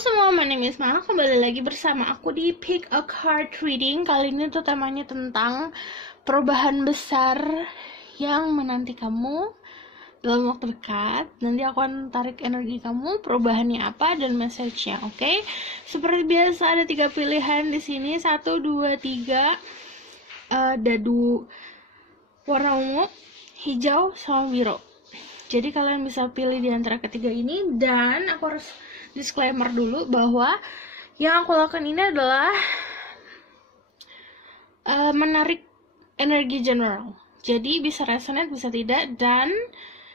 semua, my name is Mala. Kembali lagi bersama aku di Pick a Card Reading. Kali ini tuh temanya tentang perubahan besar yang menanti kamu dalam waktu dekat. Nanti aku akan tarik energi kamu, perubahannya apa dan message-nya, oke? Seperti biasa ada 3 pilihan di sini, 1, 2, 3. Dadu warna ungu, hijau, sama biru. Jadi kalian bisa pilih di antara ketiga ini, dan aku harus disclaimer dulu bahwa yang aku lakukan ini adalah menarik energi general. Jadi bisa resonate, bisa tidak, dan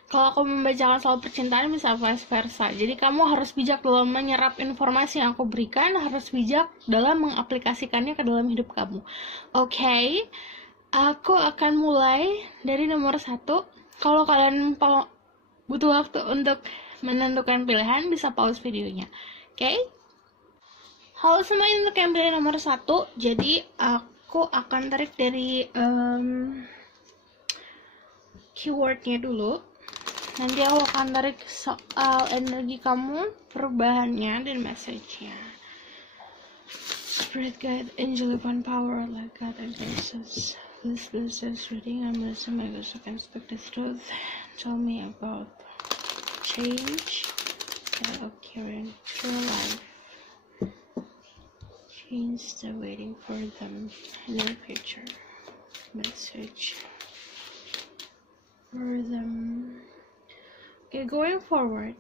kalau aku membacakan soal percintaan bisa vice versa. Jadi kamu harus bijak dalam menyerap informasi yang aku berikan, harus bijak dalam mengaplikasikannya ke dalam hidup kamu. Oke, aku akan mulai dari nomor 1. Kalau kalian butuh waktu untuk menentukan pilihan, bisa pause videonya. Oke? Halo semuanya, untuk yang pilih nomor 1, jadi aku akan tarik dari keywordnya dulu. Nanti aku akan tarik soal energi kamu, perubahannya, dan message-nya. Spirit guide, angel divine power, like God and Jesus. Please bless this reading. I'm listening. My God, I can speak the truth. Tell me about change that occurring through life. Change the waiting for them in the future. Message for them. Okay, going forward.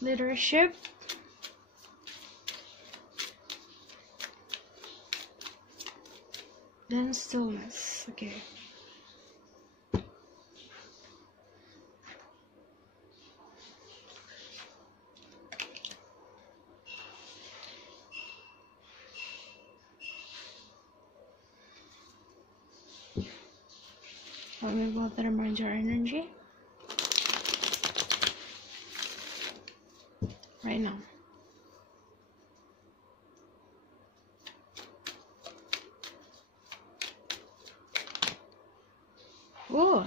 Leadership. Then stillness. Okay. Let me go ahead and remind your energy right now. Oh,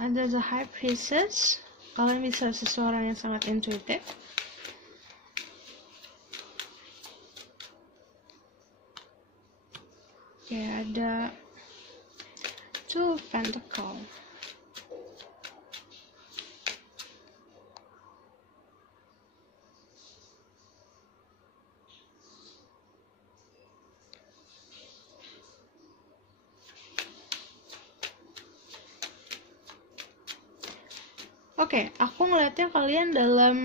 and there's a high priestess. Kalian bisa seseorang yang sangat intuitif. Oke, ada Two of Pentacles. Oke, aku ngeliatnya kalian dalam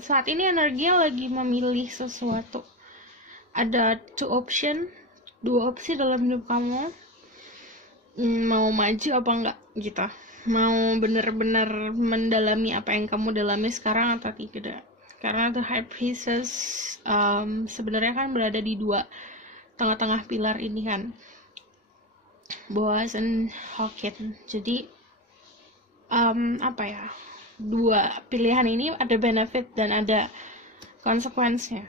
saat ini energinya lagi memilih sesuatu. Ada dua opsi dalam hidup kamu. Mau maju apa enggak gitu, mau benar-benar mendalami apa yang kamu dalami sekarang atau tidak. Karena the high priestess sebenarnya kan berada di dua tengah-tengah pilar ini kan, Boaz and Hawkin. Jadi dua pilihan ini ada benefit dan ada konsekuensinya.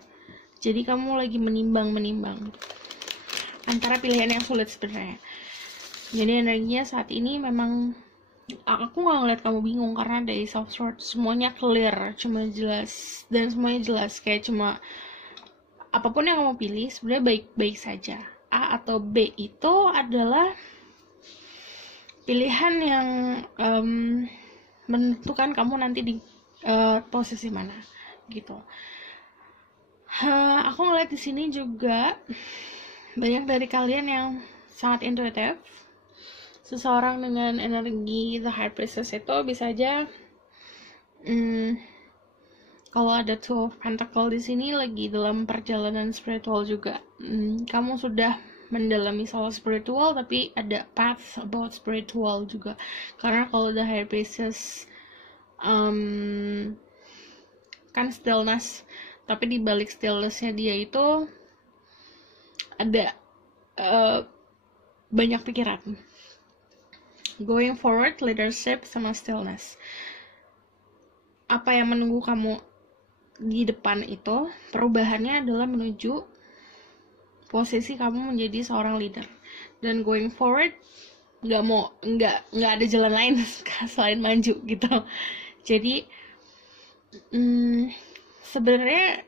Jadi kamu lagi menimbang antara pilihan yang sulit sebenarnya. Jadi energinya saat ini memang, aku gak ngeliat kamu bingung karena ada Ace of Swords. Semuanya clear, cuma jelas, dan semuanya jelas. Kayak cuma apapun yang kamu pilih sebenarnya baik-baik saja. A atau B itu adalah pilihan yang menentukan kamu nanti di posisi mana gitu. Aku ngeliat di sini juga banyak dari kalian yang sangat intuitif. Seseorang dengan energi the high priestess itu bisa aja kalau ada Two of Pentacles di sini lagi dalam perjalanan spiritual juga. Kamu sudah mendalami soal spiritual, tapi ada path about spiritual juga. Karena kalau the high priestess kan stillness, tapi di balik stillnessnya dia itu ada banyak pikiran. Going forward, leadership sama stillness. Apa yang menunggu kamu di depan itu, perubahannya adalah menuju posisi kamu menjadi seorang leader. Dan going forward, nggak ada jalan lain selain maju gitu. Jadi sebenarnya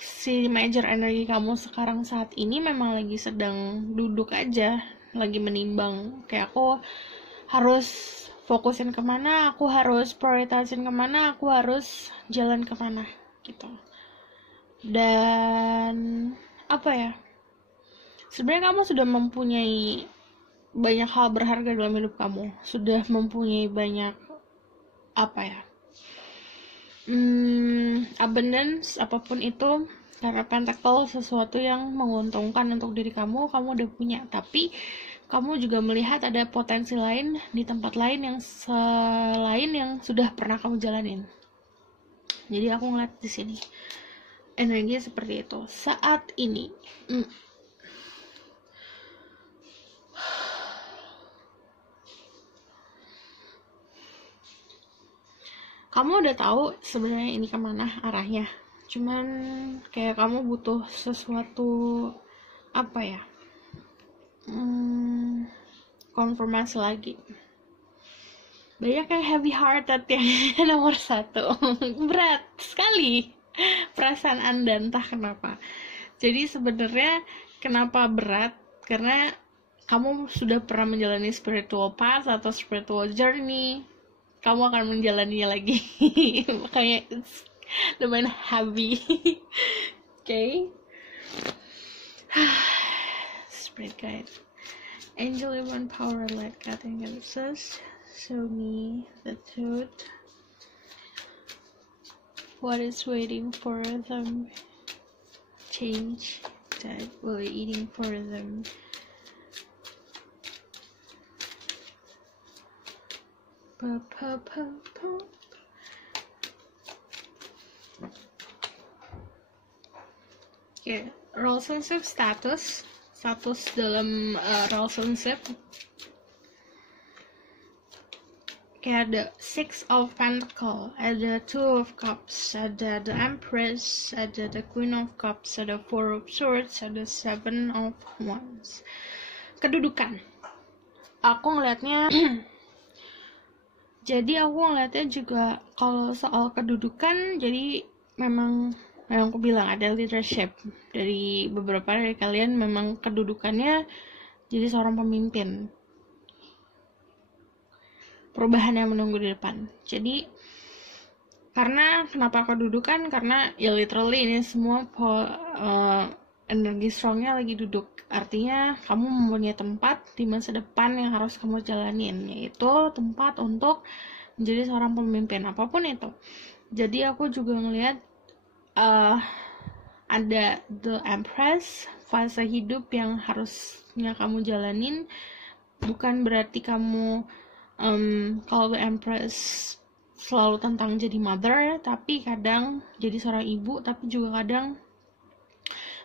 si major energi kamu sekarang saat ini memang lagi sedang duduk aja, lagi menimbang kayak aku harus fokusin kemana, aku harus prioritasin kemana, aku harus jalan kemana gitu. Dan apa ya, sebenarnya kamu sudah mempunyai banyak hal berharga dalam hidup kamu, sudah mempunyai banyak apa ya, abundance apapun itu, karena pentacle sesuatu yang menguntungkan untuk diri kamu udah punya. Tapi kamu juga melihat ada potensi lain di tempat lain yang selain yang sudah pernah kamu jalanin. Jadi aku ngeliat di sini energinya seperti itu saat ini. Kamu udah tahu sebenarnya ini kemana arahnya, cuman kayak kamu butuh sesuatu apa ya, konfirmasi lagi. Banyak yang heavy hearted yang nomor 1. Berat sekali perasaan Anda, entah kenapa. Jadi sebenarnya kenapa berat, karena kamu sudah pernah menjalani spiritual path atau spiritual journey, kamu akan menjalaninya lagi. Makanya it's lumayan heavy. Okay. Spirit guide, angel, divine power, light, God, and galaxies, show me the truth. What is waiting for them? Change that will be eating for them. Okay, relationship status dalam relationship kayak ada 6 of Pentacles, ada 2 of Cups, ada the Empress, ada the Queen of Cups, ada 4 of Swords, ada 7 of Wands. Kedudukan, aku ngelihatnya jadi aku ngeliatnya juga kalau soal kedudukan, jadi memang yang aku bilang ada leadership dari beberapa dari kalian, memang kedudukannya jadi seorang pemimpin, perubahan yang menunggu di depan. Jadi karena kenapa kedudukan, karena ya literally ini semua energi strongnya lagi duduk, artinya kamu mempunyai tempat di masa depan yang harus kamu jalanin, yaitu tempat untuk menjadi seorang pemimpin apapun itu. Jadi aku juga ngelihat ada the Empress, fase hidup yang harusnya kamu jalanin. Bukan berarti kamu kalau the Empress selalu tentang jadi mother, tapi kadang jadi seorang ibu, tapi juga kadang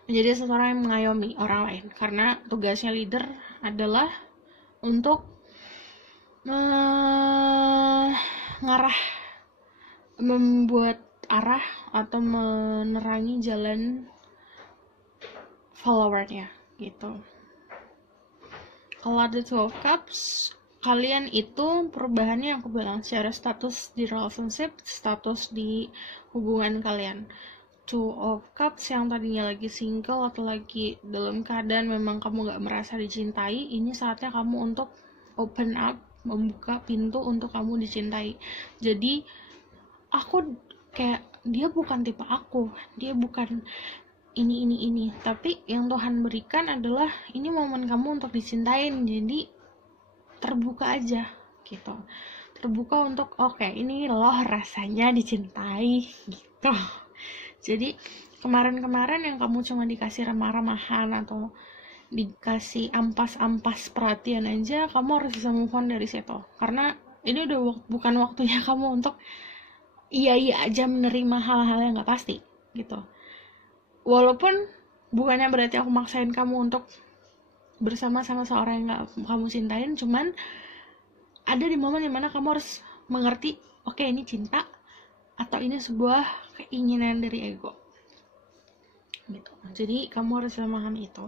menjadi seseorang yang mengayomi orang lain, karena tugasnya leader adalah untuk mengarah, membuat arah atau menerangi jalan followernya gitu. Kalau ada 2 of Cups, kalian itu perubahannya yang aku bilang secara status di relationship, status di hubungan kalian. 2 of Cups yang tadinya lagi single atau lagi dalam keadaan memang kamu gak merasa dicintai, ini saatnya kamu untuk open up, membuka pintu untuk kamu dicintai. Jadi aku kayak, dia bukan tipe aku, dia bukan ini, tapi yang Tuhan berikan adalah ini momen kamu untuk dicintain. Jadi terbuka aja gitu, terbuka untuk oke, ini loh rasanya dicintai gitu. Jadi kemarin-kemarin yang kamu cuma dikasih remah-remahan atau dikasih ampas-ampas perhatian aja, kamu harus bisa move on dari situ, karena ini udah bukan waktunya kamu untuk iya aja menerima hal-hal yang gak pasti gitu. Walaupun bukannya berarti aku maksain kamu untuk bersama sama seorang yang gak kamu cintain, cuman ada di momen dimana kamu harus mengerti, oke, ini cinta atau ini sebuah keinginan dari ego gitu. Jadi kamu harus memahami itu.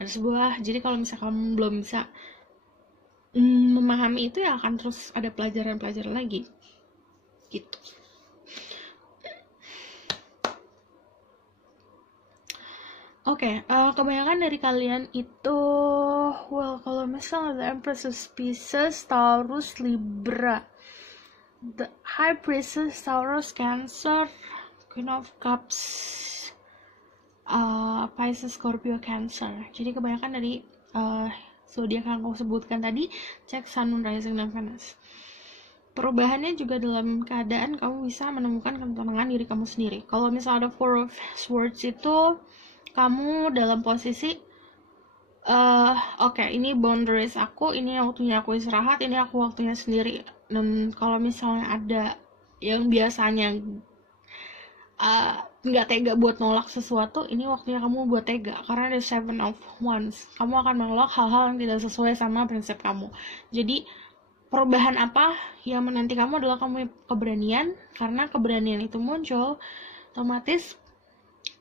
Ada sebuah, jadi kalau misalnya kamu belum bisa memahami itu, ya akan terus ada pelajaran-pelajaran lagi gitu. Oke, kebanyakan dari kalian itu, well, kalau misalnya The Empress of Pisces, Taurus, Libra, The High Priestess, Taurus, Cancer, Queen of Cups, Pisces, Scorpio, Cancer. Jadi kebanyakan dari zodiak yang aku sebutkan tadi, cek Sun, Moon, Rising, dan Venus. Perubahannya juga dalam keadaan kamu bisa menemukan ketenangan diri kamu sendiri. Kalau misalnya ada Four of Swords itu, kamu dalam posisi oke, ini boundaries aku, ini waktunya aku istirahat, ini aku waktunya sendiri. Dan kalau misalnya ada yang biasanya nggak tega buat nolak sesuatu, ini waktunya kamu buat tega, karena ada Seven of Wands. Kamu akan menolak hal-hal yang tidak sesuai sama prinsip kamu. Jadi perubahan apa yang menanti kamu adalah kamu keberanian, karena keberanian itu muncul otomatis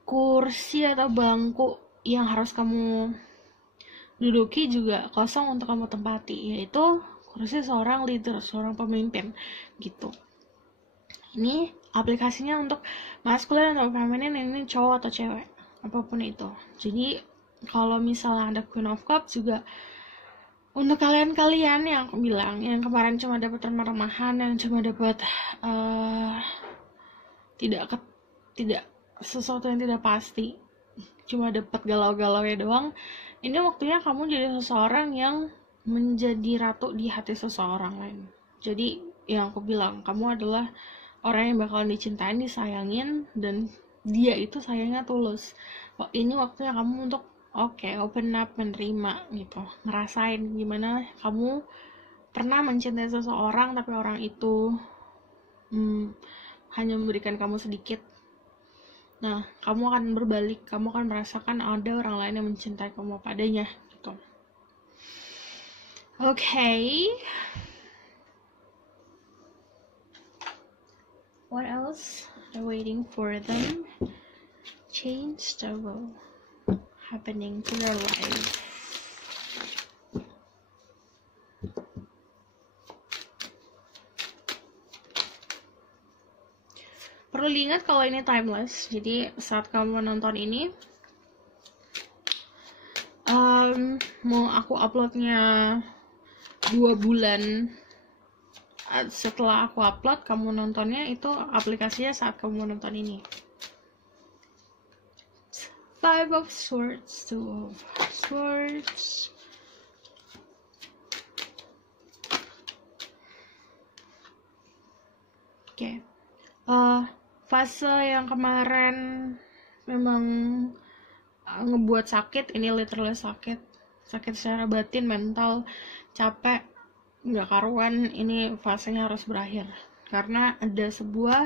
kursi atau bangku yang harus kamu duduki juga kosong untuk kamu tempati, yaitu kursi seorang leader, seorang pemimpin gitu. Ini aplikasinya untuk maskulin atau feminin, ini cowok atau cewek, apapun itu. Jadi kalau misalnya ada Queen of Cups juga untuk kalian-kalian yang aku bilang, yang kemarin cuma dapat remah-remahan, yang cuma dapat tidak sesuatu yang tidak pasti, cuma dapat galau-galau ya doang, ini waktunya kamu jadi seseorang yang menjadi ratu di hati seseorang lain. Jadi yang aku bilang, kamu adalah orang yang bakalan dicintain, disayangin, dan dia itu sayangnya tulus. Ini waktunya kamu untuk open up, menerima gitu, ngerasain gimana kamu pernah mencintai seseorang tapi orang itu hanya memberikan kamu sedikit. Nah, kamu akan berbalik, kamu akan merasakan ada orang lain yang mencintai kamu padanya gitu. Okay. What else are waiting for them? Change that will happening to your life. Perlu diingat kalau ini timeless, jadi saat kamu nonton ini, mau aku uploadnya 2 bulan setelah aku upload, kamu nontonnya itu aplikasinya saat kamu nonton ini. Five of Swords, Two of Swords. Oke. Fase yang kemarin memang ngebuat sakit, ini literally sakit secara batin, mental, capek, nggak karuan. Ini fasenya harus berakhir, karena ada sebuah,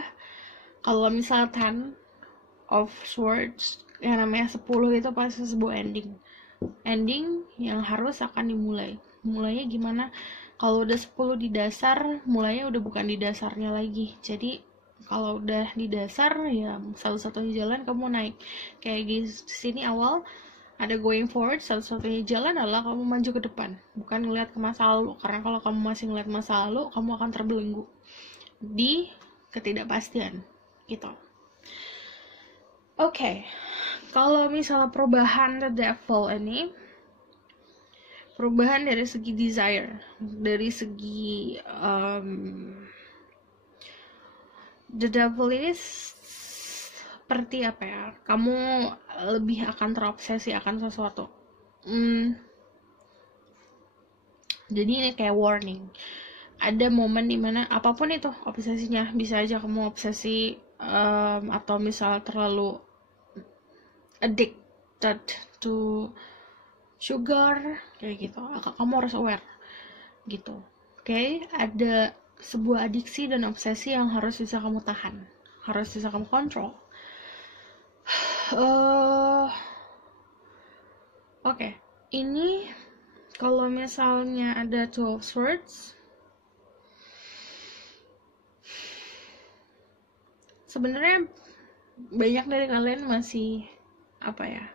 kalau misal 10 of Swords, yang namanya 10 itu pasti sebuah ending yang harus akan mulainya gimana. Kalau udah 10 di dasar, mulainya udah bukan di dasarnya lagi. Jadi kalau udah di dasar, ya satu-satunya jalan kamu naik. Kayak di sini awal ada going forward, satu-satunya jalan adalah kamu maju ke depan, bukan ngeliat ke masa lalu. Karena kalau kamu masih ngeliat masa lalu, kamu akan terbelenggu di ketidakpastian gitu. Oke. Kalau misalnya perubahan The Devil ini, perubahan dari segi desire, dari segi The Devil ini seperti apa ya, kamu lebih akan terobsesi akan sesuatu. Jadi ini kayak warning, ada momen dimana apapun itu obsesinya, bisa aja kamu obsesi atau misal terlalu addicted to sugar kayak gitu, kamu harus aware gitu. Oke, ada sebuah adiksi dan obsesi yang harus bisa kamu tahan, harus bisa kamu kontrol. Oke, ini kalau misalnya ada Two of Swords, sebenarnya banyak dari kalian masih apa ya,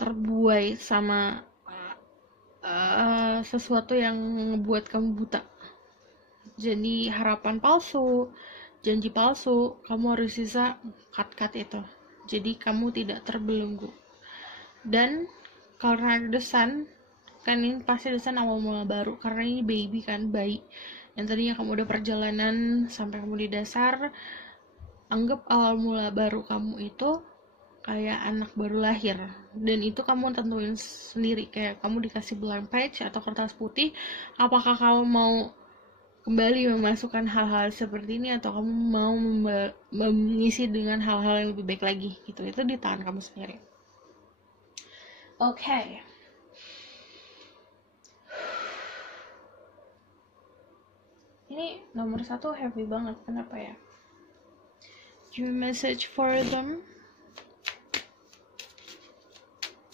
terbuai sama sesuatu yang membuat kamu buta. Jadi harapan palsu, janji palsu, kamu harus bisa cut itu. Jadi kamu tidak terbelenggu. Dan karena the sun, kan ini pasti the sun awal mula baru, karena ini baby kan, bayi. Yang tadinya kamu udah perjalanan sampai kamu di dasar, anggap awal mula baru kamu itu kayak anak baru lahir, dan itu kamu tentuin sendiri, kayak kamu dikasih blank page atau kertas putih, apakah kamu mau kembali memasukkan hal-hal seperti ini atau kamu mau mengisi dengan hal-hal yang lebih baik lagi gitu. Itu di tangan kamu sendiri. Oke. Ini nomor 1 heavy banget, kenapa ya? Give a message for them.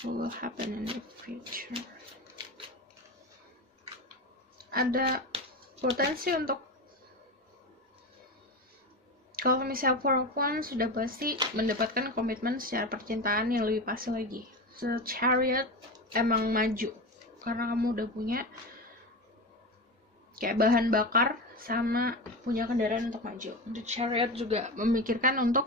What will happen in the future? Ada potensi untuk, kalau misalnya Four of Wands sudah pasti mendapatkan komitmen secara percintaan yang lebih pasti lagi. So, Chariot emang maju karena kamu udah punya kayak bahan bakar sama punya kendaraan untuk maju. The Chariot juga memikirkan untuk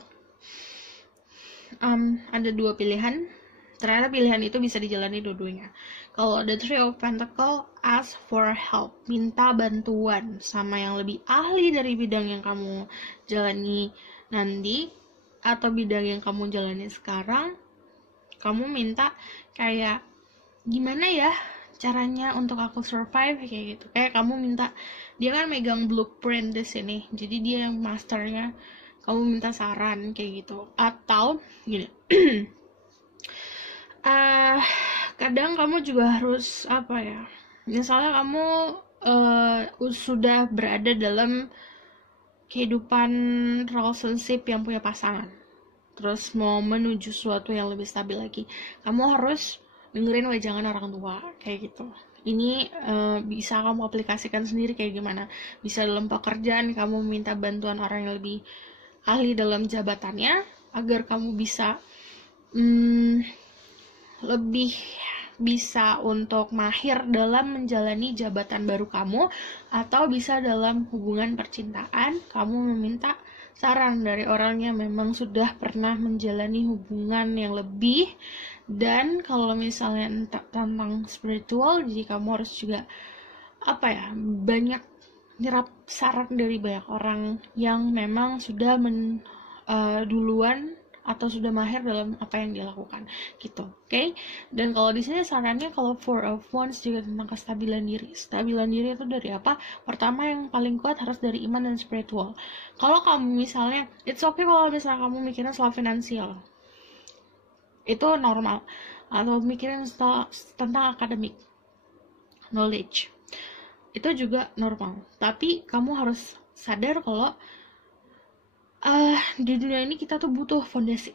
ada 2 pilihan. Ternyata pilihan itu bisa dijalani dua-duanya. Kalau the Three of Pentacles, ask for help, minta bantuan sama yang lebih ahli dari bidang yang kamu jalani nanti atau bidang yang kamu jalani sekarang. Kamu minta kayak, gimana ya caranya untuk aku survive, kayak gitu. Kayak kamu minta, dia kan megang blueprint di sini, jadi dia yang masternya. Kamu minta saran kayak gitu. Atau gini. Kadang kamu juga harus apa ya, misalnya kamu sudah berada dalam kehidupan relationship yang punya pasangan, terus mau menuju sesuatu yang lebih stabil lagi, kamu harus dengerin wejangan orang tua kayak gitu. Ini bisa kamu aplikasikan sendiri kayak gimana. Bisa dalam pekerjaan kamu minta bantuan orang yang lebih ahli dalam jabatannya agar kamu bisa lebih bisa untuk mahir dalam menjalani jabatan baru kamu, atau bisa dalam hubungan percintaan kamu meminta saran dari orang yang memang sudah pernah menjalani hubungan yang lebih. Dan kalau misalnya tentang spiritual, jadi kamu harus juga apa ya, banyak nyerap saran dari banyak orang yang memang sudah duluan atau sudah mahir dalam apa yang dia lakukan gitu, oke? Dan kalau di sini sarannya, kalau Four of Wands juga tentang kestabilan diri. Stabilan diri itu dari apa? Pertama, yang paling kuat harus dari iman dan spiritual. Kalau kamu misalnya, it's okay kalau misalnya kamu mikirin soal finansial, itu normal, atau mikirin tentang akademik knowledge, itu juga normal. Tapi kamu harus sadar kalau di dunia ini kita tuh butuh fondasi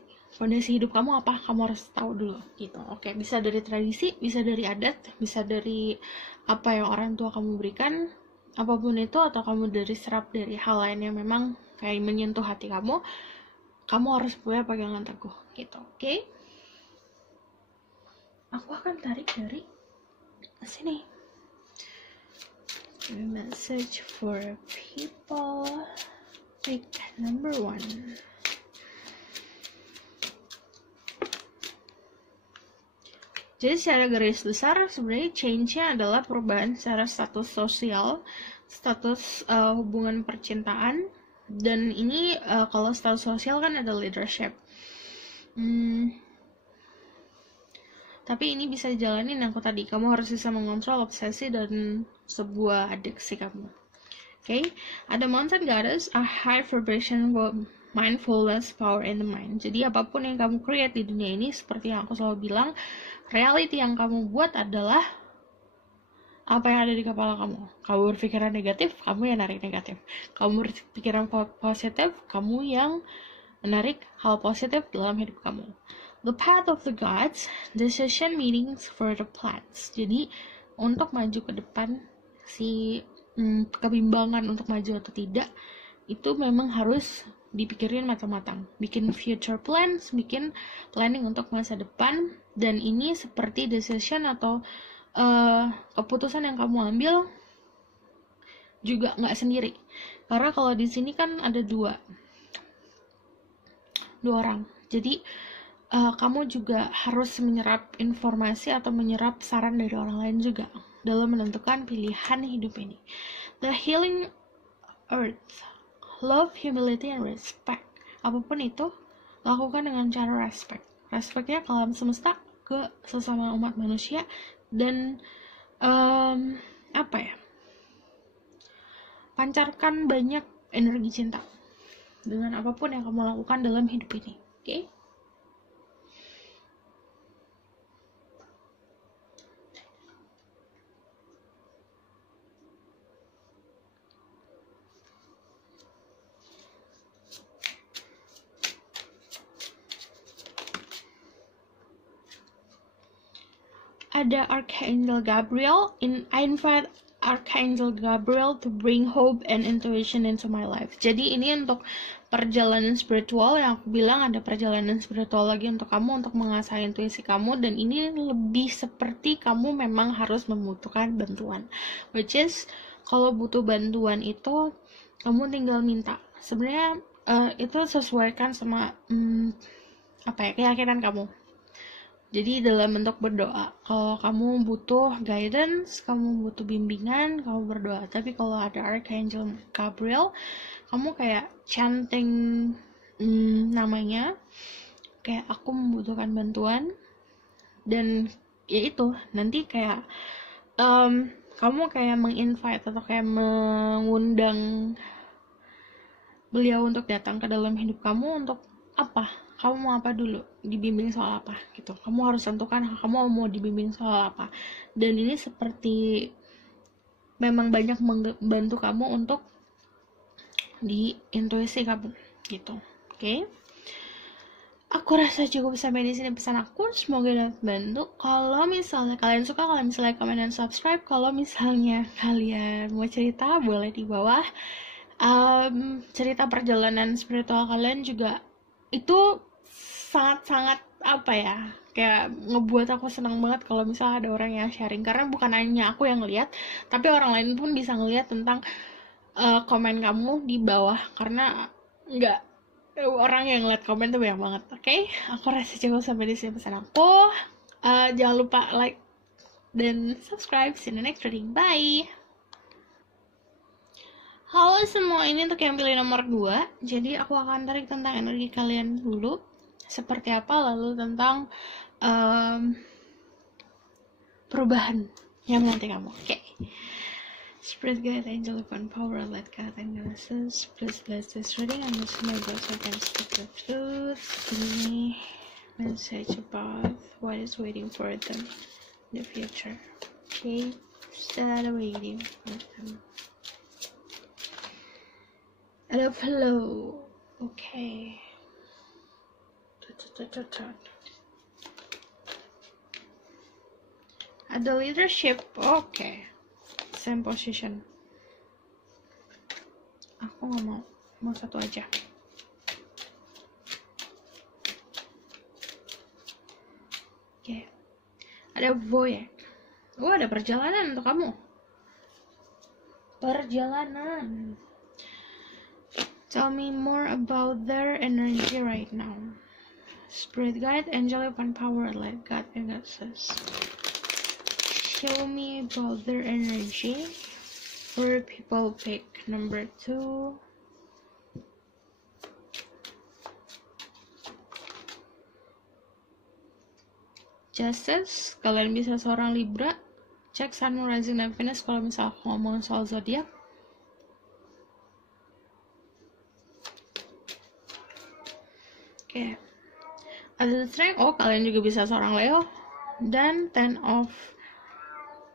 hidup kamu apa, kamu harus tahu dulu gitu. Oke, bisa dari tradisi, bisa dari adat, bisa dari apa yang orang tua kamu berikan, apapun itu, atau kamu dari serap dari hal lain yang memang kayak menyentuh hati kamu harus punya pegangan teguh gitu, oke? Aku akan tarik dari sini. Message for people. Pick number 1. Jadi secara garis besar sebenarnya change-nya adalah perubahan secara status sosial, status hubungan percintaan, dan ini kalau status sosial kan ada leadership. Tapi ini bisa dijalanin aku tadi, kamu harus bisa mengontrol obsesi dan sebuah adiksi kamu. Okay, ada Mountain Goddess, a high vibration mindfulness power in the mind. Jadi apapun yang kamu create di dunia ini, seperti yang aku selalu bilang, reality yang kamu buat adalah apa yang ada di kepala kamu. Kamu berpikiran negatif, kamu yang narik negatif. Kamu berpikiran positif, kamu yang menarik hal positif dalam hidup kamu. The path of the gods, decision meanings for the plans. Jadi untuk maju ke depan, si kebimbangan untuk maju atau tidak itu memang harus dipikirin matang-matang, bikin future plans, bikin planning untuk masa depan. Dan ini seperti decision atau keputusan yang kamu ambil juga nggak sendiri, karena kalau di sini kan ada dua orang, jadi kamu juga harus menyerap informasi atau menyerap saran dari orang lain juga dalam menentukan pilihan hidup ini. The healing earth, love, humility, and respect. Apapun itu, lakukan dengan cara respect. Respectnya ke alam semesta, ke sesama umat manusia, dan pancarkan banyak energi cinta dengan apapun yang kamu lakukan dalam hidup ini. Oke? Ada Archangel Gabriel. I invite Archangel Gabriel to bring hope and intuition into my life. Jadi ini untuk perjalanan spiritual, yang aku bilang ada perjalanan spiritual lagi untuk kamu, untuk mengasah intuisi kamu, dan ini lebih seperti kamu memang harus membutuhkan bantuan, which is kalau butuh bantuan itu kamu tinggal minta. Sebenarnya itu sesuaikan sama keyakinan kamu. Jadi dalam bentuk berdoa, kalau kamu butuh guidance, kamu butuh bimbingan, kamu berdoa. Tapi kalau ada Archangel Gabriel, kamu kayak chanting namanya, kayak aku membutuhkan bantuan. Dan ya itu, nanti kayak kamu kayak menginvite atau kayak mengundang beliau untuk datang ke dalam hidup kamu. Untuk apa? Kamu mau apa dulu? Dibimbing soal apa? Gitu. Kamu harus tentukan kamu mau dibimbing soal apa. Dan ini seperti memang banyak membantu kamu untuk di intuisi kamu gitu. Oke? Aku rasa cukup sampai di sini pesan aku. Semoga dapat bantu. Kalau misalnya kalian suka, kalian bisa like, comment, dan subscribe. Kalau misalnya kalian mau cerita, boleh di bawah. Cerita perjalanan spiritual kalian juga itu sangat-sangat kayak ngebuat aku senang banget kalau misalnya ada orang yang sharing, karena bukan hanya aku yang ngeliat, tapi orang lain pun bisa ngeliat tentang komen kamu di bawah, karena nggak orang yang ngeliat komen tuh banyak banget. Oke? Aku rasa cukup sampai di sini pesan aku. Jangan lupa like dan subscribe. See you in the next reading. Bye. Halo semua, ini untuk yang pilih nomor 2. Jadi aku akan tarik tentang energi kalian dulu, seperti apa, lalu tentang perubahan yang menanti kamu. Oke. Spirit guide, angel divine power, let God and goddesses please bless this reading and use my voice so I can speak the truth. Give me message about what is waiting for them in the future. Okay, still waiting for them. Ada flow. Okay. Ada leadership. Okay. Same position. Aku nggak mau satu aja. Okay. Ada voyage. Ada perjalanan untuk kamu. Perjalanan. Tell me more about their energy right now. Spirit guide, angel divine power, light God and goddesses. Show me about their energy. For people pick number 2. Justice, kalian bisa seorang Libra. Cek Sun, Moon, Rising, dan Venus kalau misal aku ngomong soal zodiak. Oke. Ada Strength, kalian juga bisa seorang Leo. Dan Ten of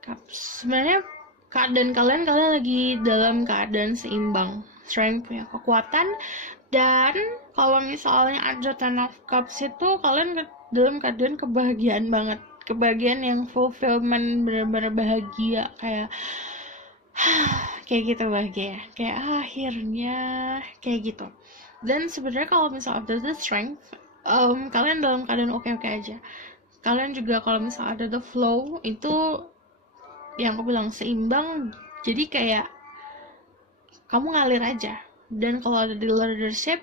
Cups. Sebenarnya keadaan kalian lagi dalam keadaan seimbang. Strength punya kekuatan. Dan kalau misalnya ada Ten of Cups itu, kalian dalam keadaan kebahagiaan banget. Kebahagiaan yang fulfillment, benar-benar bahagia. Kayak gitu bahagia. Kayak akhirnya kayak gitu. Dan sebenarnya kalau misalnya ada the strength, kalian dalam keadaan oke-oke aja. Kalian juga kalau misalnya ada the flow, itu yang aku bilang seimbang, jadi kayak kamu ngalir aja. Dan kalau ada di leadership,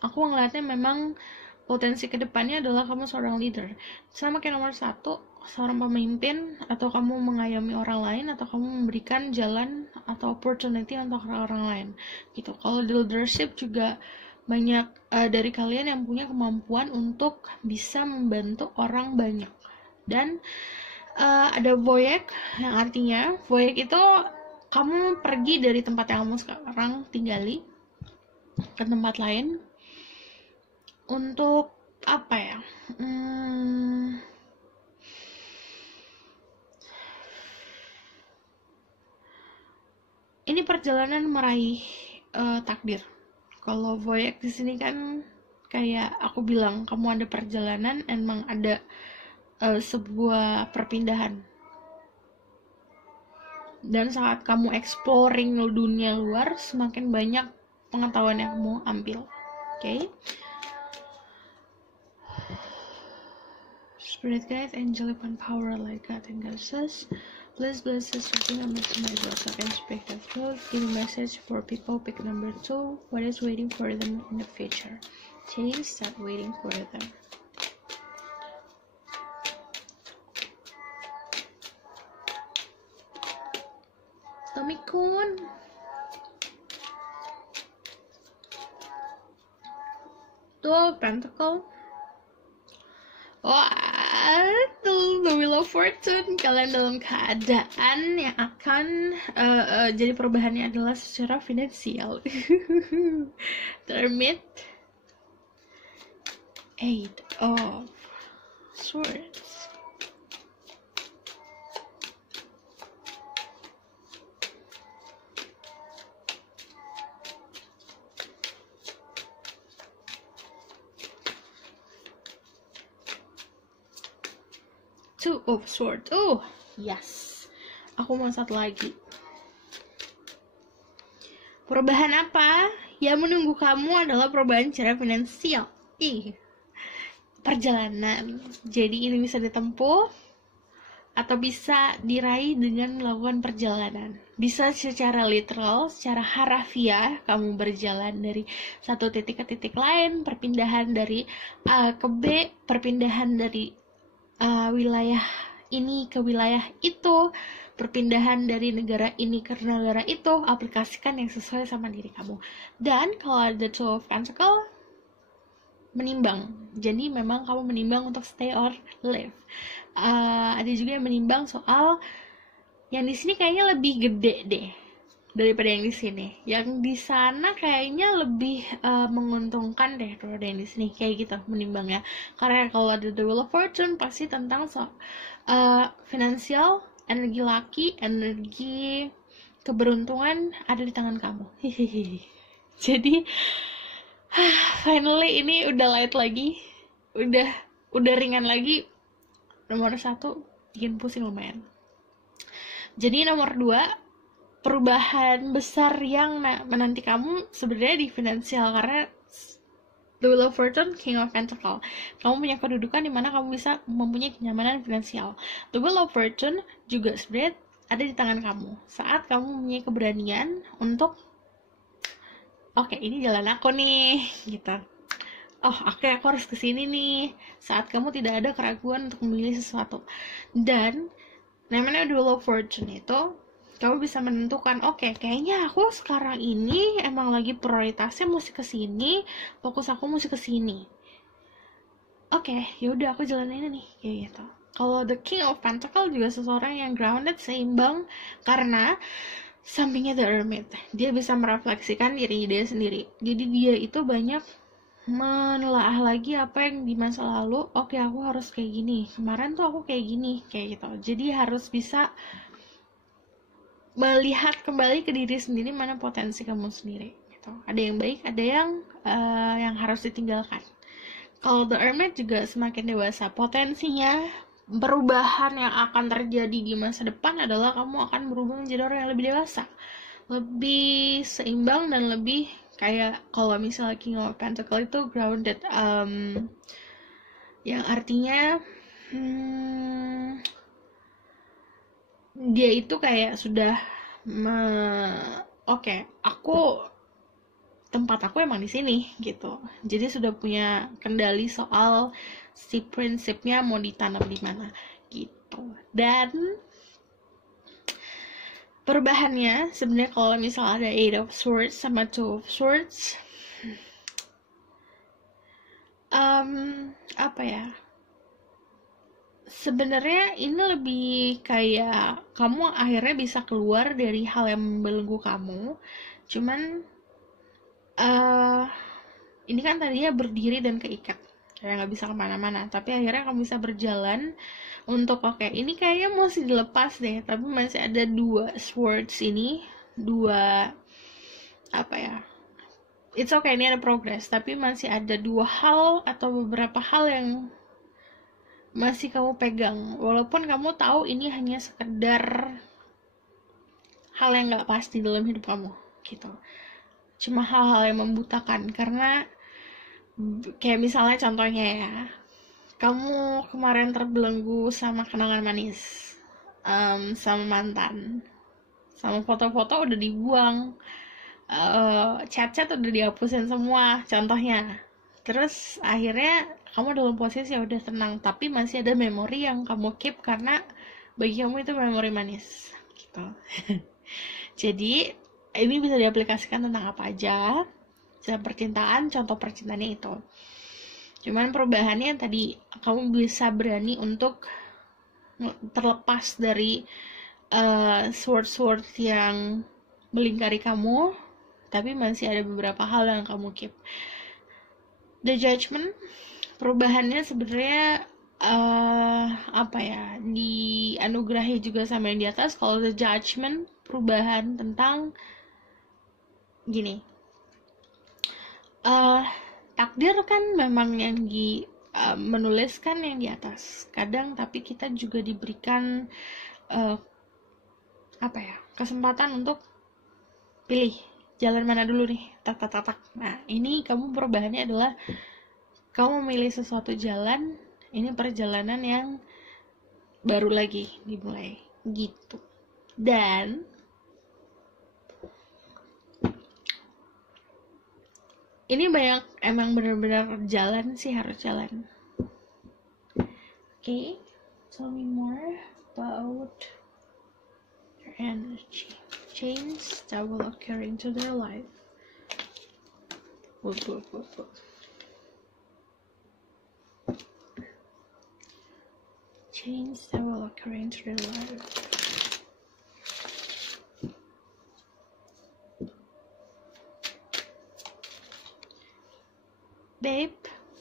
aku ngeliatnya memang potensi kedepannya adalah kamu seorang leader. Sama kayak nomor 1, seorang pemimpin, atau kamu mengayomi orang lain, atau kamu memberikan jalan atau opportunity untuk orang lain gitu. Kalau di leadership juga banyak dari kalian yang punya kemampuan untuk bisa membantu orang banyak. Dan ada voyage, yang artinya voyage itu kamu pergi dari tempat yang kamu sekarang tinggali ke tempat lain untuk apa ya? Ini perjalanan meraih takdir. Kalau voyage di sini kan kayak aku bilang, kamu ada perjalanan, emang ada sebuah perpindahan. Dan saat kamu exploring dunia luar, semakin banyak pengetahuan yang kamu ambil. Okay? Spirit guide, angelic one power like God and goddesses, please bless us with to my daughter and speak the truth. Give a message for people. Pick number 2. What is waiting for them in the future? Change, start waiting for them. Tommy-kun. Tuh, Pentacle. The Wheel of Fortune. Kalian dalam keadaan yang akan jadi perubahannya adalah secara finansial. Termit. 8 of Swords. Two of Swords. Oh, yes. Aku mau satu lagi. Perubahan apa? Yang menunggu kamu adalah perubahan secara finansial. Perjalanan. Jadi ini bisa ditempuh atau bisa diraih dengan melakukan perjalanan. Bisa secara literal, secara harafiah, kamu berjalan dari satu titik ke titik lain, perpindahan dari A ke B, perpindahan dari wilayah ini ke wilayah itu, perpindahan dari negara ini ke negara itu. Aplikasikan yang sesuai sama diri kamu. Dan kalau ada Two of Pentacles, menimbang. Jadi memang kamu menimbang untuk stay or live. Ada juga yang menimbang soal yang di sini kayaknya lebih gede deh daripada yang di sini. Yang di sana kayaknya lebih menguntungkan deh daripada yang di sini, kayak gitu menimbangnya. Karena kalau ada The Wheel of Fortune pasti tentang finansial, energi laki, energi keberuntungan ada di tangan kamu. Jadi finally ini udah light lagi, udah ringan lagi. Nomor 1 bikin pusing lumayan. Jadi nomor 2, perubahan besar yang menanti kamu sebenarnya di finansial, karena The Wheel of Fortune, King of Pentacles. Kamu punya kedudukan di mana kamu bisa mempunyai kenyamanan finansial. The Wheel of Fortune juga sebenarnya ada di tangan kamu. Saat kamu mempunyai keberanian untuk oke, ini jalan aku nih, gitu. Oke, aku harus kesini nih. Saat kamu tidak ada keraguan untuk memilih sesuatu. Dan namanya The Wheel of Fortune itu kamu bisa menentukan, oke, kayaknya aku sekarang ini emang lagi prioritasnya mesti ke sini, fokus aku mesti ke sini. Oke, yaudah aku jalanin ini nih, kayak gitu. Kalau The King of Pentacles juga seseorang yang grounded, seimbang, karena sampingnya The Hermit. Dia bisa merefleksikan diri dia sendiri. Jadi dia itu banyak menelaah lagi apa yang di masa lalu. Oke, aku harus kayak gini. Kemarin tuh aku kayak gini, kayak gitu. Jadi harus bisa melihat kembali ke diri sendiri, mana potensi kamu sendiri gitu. Ada yang baik, ada yang harus ditinggalkan. Kalau The Hermit juga semakin dewasa, potensinya perubahan yang akan terjadi di masa depan adalah kamu akan berubah menjadi orang yang lebih dewasa, lebih seimbang, dan lebih kayak kalau misalnya King of Pentacles itu grounded, yang artinya dia itu kayak sudah oke, tempat aku emang di sini gitu. Jadi sudah punya kendali soal si prinsipnya mau ditanam di mana gitu. Dan perubahannya sebenarnya kalau misalnya ada Eight of Swords sama Two of Swords, apa ya? Sebenarnya ini lebih kayak kamu akhirnya bisa keluar dari hal yang membelenggu kamu. Cuman ini kan tadinya berdiri dan keikat, kayak nggak bisa kemana-mana. Tapi akhirnya kamu bisa berjalan untuk oke, ini kayaknya masih dilepas deh. Tapi masih ada dua swords ini, dua apa ya? It's okay, ini ada progress. Tapi masih ada dua hal atau beberapa hal yang masih kamu pegang, walaupun kamu tahu ini hanya sekedar hal yang nggak pasti dalam hidup kamu gitu, cuma hal-hal yang membutakan. Karena kayak misalnya contohnya ya, kamu kemarin terbelenggu sama kenangan manis, sama mantan, sama foto-foto udah dibuang, chat-chat udah dihapusin semua contohnya. Terus akhirnya kamu dalam posisi ya udah tenang, tapi masih ada memori yang kamu keep karena bagi kamu itu memori manis gitu. Jadi ini bisa diaplikasikan tentang apa aja dalam percintaan, contoh percintaannya itu. Cuman perubahannya yang tadi, kamu bisa berani untuk terlepas dari sword-sword yang melingkari kamu, tapi masih ada beberapa hal yang kamu keep. The Judgment, perubahannya sebenarnya apa ya, dianugerahi juga sama yang di atas. Kalau The Judgment, perubahan tentang gini, takdir kan memang yang menuliskan yang di atas kadang, tapi kita juga diberikan apa ya, kesempatan untuk pilih jalan mana dulu nih, tak. Nah ini kamu perubahannya adalah kamu memilih sesuatu jalan, ini perjalanan yang baru lagi dimulai gitu. Dan ini banyak emang benar-benar jalan sih, harus jalan. Okay, tell me more about your energy. Change that will occur into their life. Change that will occur into their life. Babe,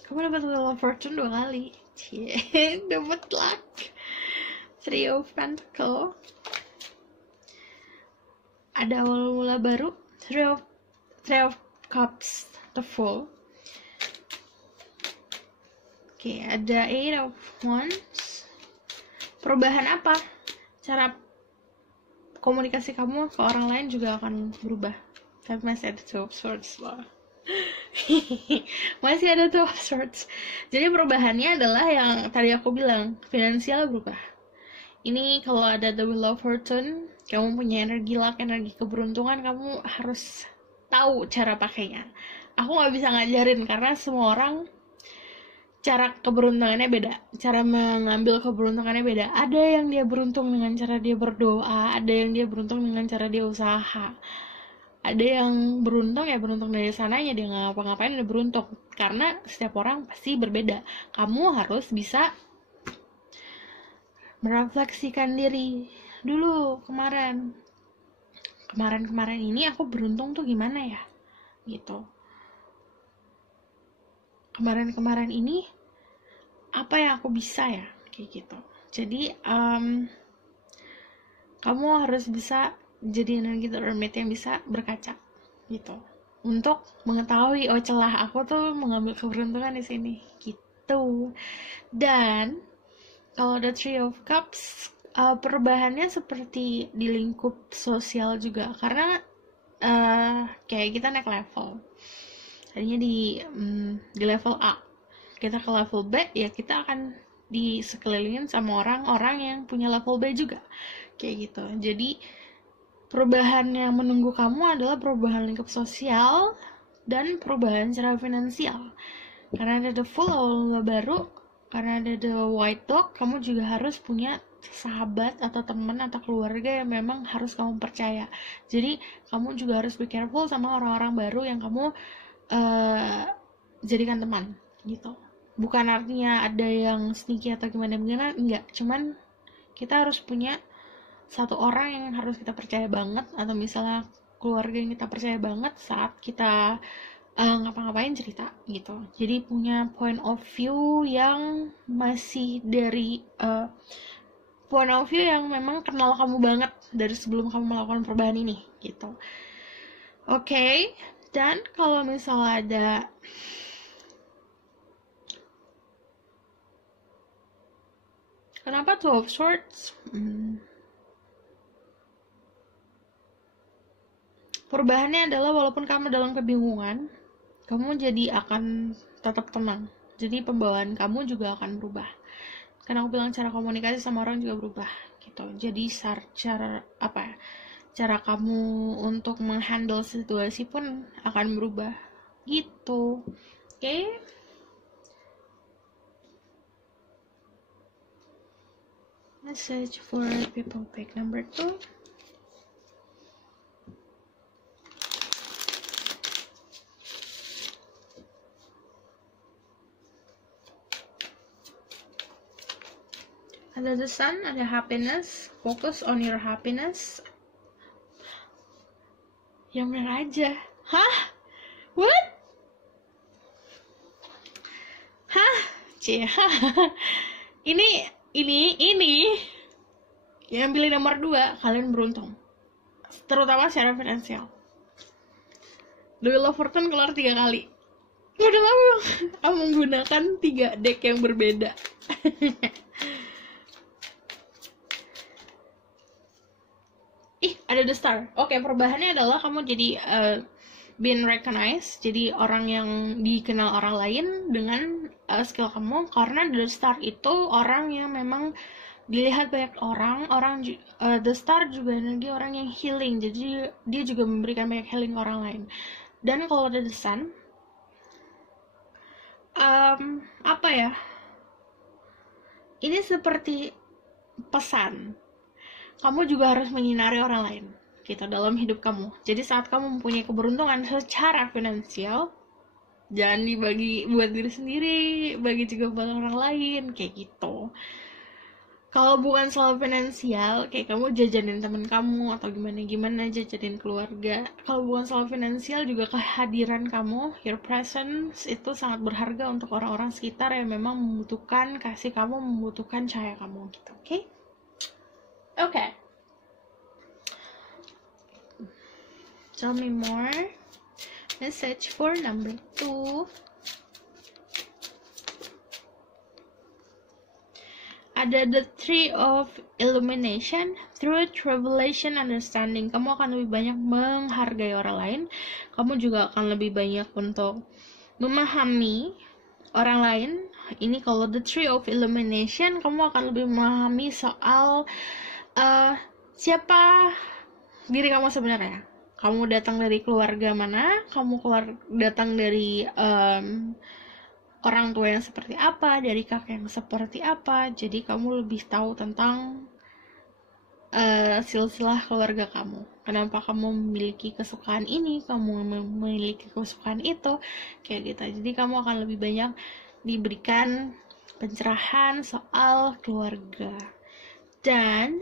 kamu dapat Wheel of Fortune 2 kali. Cie, dapat luck. Three of Pentacles. Ada awal mula baru. Three of Cups, the Fool. Oke, ada Eight of Wands. Perubahan apa? Cara komunikasi kamu ke orang lain juga akan berubah. Tapi masih ada Two of Swords loh. Masih ada Two of Swords. Jadi perubahannya adalah yang tadi aku bilang, finansial berubah. Ini kalau ada The Wheel of Fortune, kamu punya energi luck, energi keberuntungan, kamu harus tahu cara pakainya. Aku gak bisa ngajarin karena semua orang cara keberuntungannya beda, cara mengambil keberuntungannya beda. Ada yang dia beruntung dengan cara dia berdoa, ada yang dia beruntung dengan cara dia usaha, ada yang beruntung ya beruntung dari sananya, dia nggak ngapa-ngapain udah beruntung. Karena setiap orang pasti berbeda. Kamu harus bisa merefleksikan diri dulu, kemarin ini aku beruntung tuh gimana ya gitu. Kemarin ini apa yang aku bisa ya, kayak gitu. Jadi kamu harus bisa jadi energi hermit yang bisa berkaca gitu, untuk mengetahui oh celah aku tuh mengambil keberuntungan di sini gitu. Dan kalau ada Three of Cups, perubahannya seperti di lingkup sosial juga, karena kayak kita naik level. Tadinya di level A, kita ke level B, ya kita akan disekelilingin sama orang-orang yang punya level B juga kayak gitu. Jadi perubahan yang menunggu kamu adalah perubahan lingkup sosial dan perubahan secara finansial. Karena ada the full awal baru, karena ada the white dog, kamu juga harus punya sahabat atau teman atau keluarga yang memang harus kamu percaya. Jadi kamu juga harus be careful sama orang-orang baru yang kamu jadikan teman gitu. Bukan artinya ada yang sneaky atau gimana-gimana, enggak. Cuman kita harus punya satu orang yang harus kita percaya banget, atau misalnya keluarga yang kita percaya banget saat kita ngapa-ngapain cerita gitu. Jadi punya point of view yang masih dari point of view yang memang kenal kamu banget dari sebelum kamu melakukan perubahan ini gitu. Oke. Dan kalau misalnya ada kenapa 12 Swords? Perubahannya adalah walaupun kamu dalam kebingungan, kamu jadi akan tetap tenang. Jadi pembawaan kamu juga akan berubah. Karena aku bilang cara komunikasi sama orang juga berubah gitu. Jadi cara kamu untuk menghandle situasi pun akan berubah gitu. Oke. Message for people pick number 2. Ada the sun, ada happiness, focus on your happiness. Yang bener aja. Hah? What? Hah? Cie. Ini yang pilih nomor 2, kalian beruntung. Terutama secara finansial. The Wheel of Fortune keluar 3 kali. Udah lama aku menggunakan 3 deck yang berbeda. Ada the star. Oke, perubahannya adalah kamu jadi being recognized, jadi orang yang dikenal orang lain dengan skill kamu. Karena the star itu orang yang memang dilihat banyak orang. The star juga energi orang yang healing, jadi dia juga memberikan banyak healing ke orang lain. Dan kalau ada the sun, apa ya? Ini seperti pesan. Kamu juga harus menyinari orang lain gitu dalam hidup kamu. Jadi saat kamu mempunyai keberuntungan secara finansial, jangan dibagi buat diri sendiri, bagi juga buat orang lain, kayak gitu. Kalau bukan soal finansial, kayak kamu jajanin teman kamu atau gimana jajanin keluarga. Kalau bukan soal finansial, juga kehadiran kamu, your presence itu sangat berharga untuk orang-orang sekitar yang memang membutuhkan kasih kamu, membutuhkan cahaya kamu gitu. Oke? Okay. Tell me more. Message for number 2. Ada the Tree of Illumination, Truth, Revelation, Understanding. Kamu akan lebih banyak menghargai orang lain. Kamu juga akan lebih banyak untuk memahami orang lain. Ini kalau the Tree of Illumination, kamu akan lebih memahami soal siapa diri kamu sebenarnya. Kamu datang dari keluarga mana, kamu datang dari orang tua yang seperti apa, dari kakek yang seperti apa. Jadi kamu lebih tahu tentang silsilah keluarga kamu. Kenapa kamu memiliki kesukaan ini, kamu memiliki kesukaan itu, kayak gitu. Jadi kamu akan lebih banyak diberikan pencerahan soal keluarga. Dan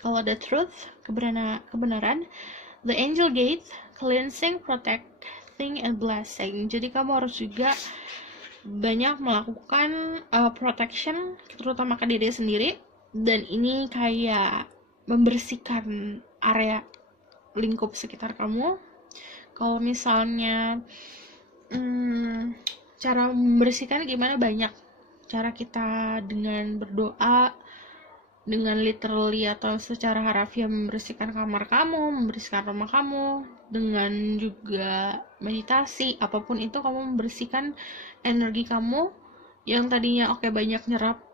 kalau ada truth, kebenaran, the angel gate, cleansing, protecting, and blessing. Jadi kamu harus juga banyak melakukan protection, terutama ke diri sendiri. Dan ini kayak membersihkan area lingkup sekitar kamu. Kalau misalnya cara membersihkan gimana, banyak cara kita dengan berdoa, dengan literally atau secara harafiah membersihkan kamar kamu, membersihkan rumah kamu, dengan juga meditasi, apapun itu kamu membersihkan energi kamu yang tadinya banyak nyerap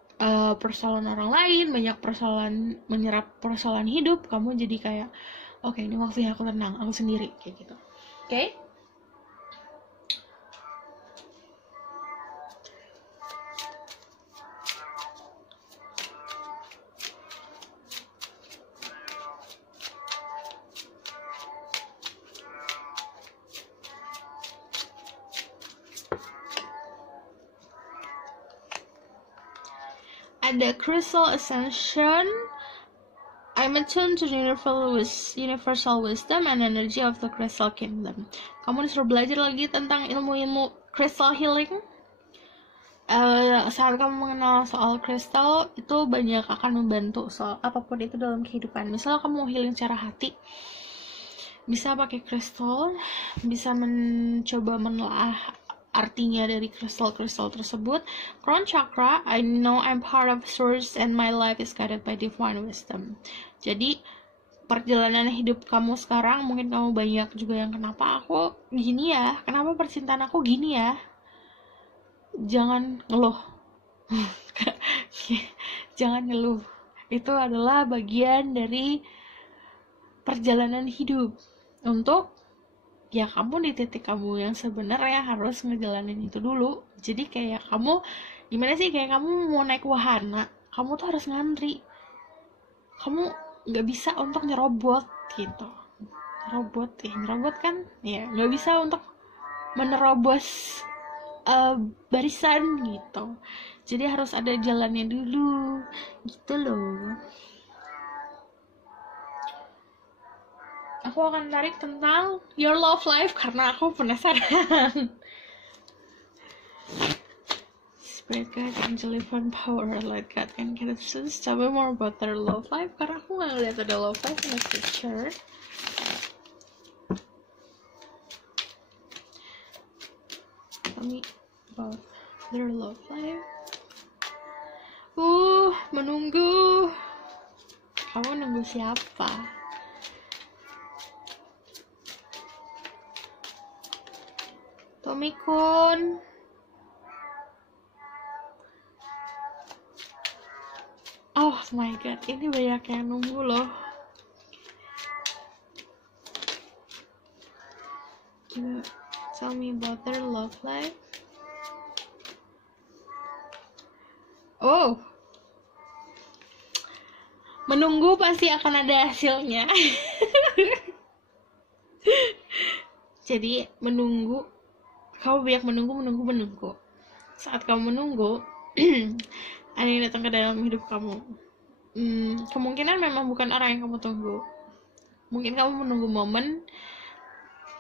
persoalan orang lain, banyak persoalan, menyerap persoalan hidup, kamu jadi kayak oke, ini waktunya aku tenang, aku sendiri, kayak gitu. Oke? Ada Crystal Ascension. I'm attuned to the universal wisdom and energy of the Crystal Kingdom. Kamu disuruh belajar lagi tentang ilmu-ilmu Crystal Healing. Saat kamu mengenal soal crystal, itu banyak akan membantu soal apapun itu dalam kehidupan. Misalnya kamu mau healing secara hati, bisa pakai crystal, bisa mencoba menelaah artinya dari kristal-kristal tersebut. Crown chakra, I know I'm part of source and my life is guided by divine wisdom. Jadi perjalanan hidup kamu sekarang, mungkin kamu banyak juga yang kenapa aku gini ya, kenapa percintaan aku gini ya. Jangan ngeluh. Jangan ngeluh. Itu adalah bagian dari perjalanan hidup. Untuk ya kamu di titik kamu yang sebenarnya harus ngejalanin itu dulu. Jadi kayak kamu gimana sih, kayak kamu mau naik wahana, kamu tuh harus ngantri. Kamu nggak bisa untuk nyerobot gitu. Nyerobot kan ya nggak bisa untuk menerobos barisan gitu. Jadi harus ada jalannya dulu gitu loh. Aku akan tarik tentang your love life karena aku penasaran. Spirit guide, angel, divine power, light guide, and guidance. Tell me more about their love life karena aku nggak ngeliat ada love life in the picture. Tell me about their love life. Menunggu. Kamu nunggu siapa? Tommy-kun. Oh my god, ini banyak yang nunggu loh. Tell me about their love life. Oh, menunggu pasti akan ada hasilnya. Jadi menunggu, kamu banyak menunggu. Saat kamu menunggu, ada yang datang ke dalam hidup kamu. Kemungkinan memang bukan orang yang kamu tunggu. Mungkin kamu menunggu momen.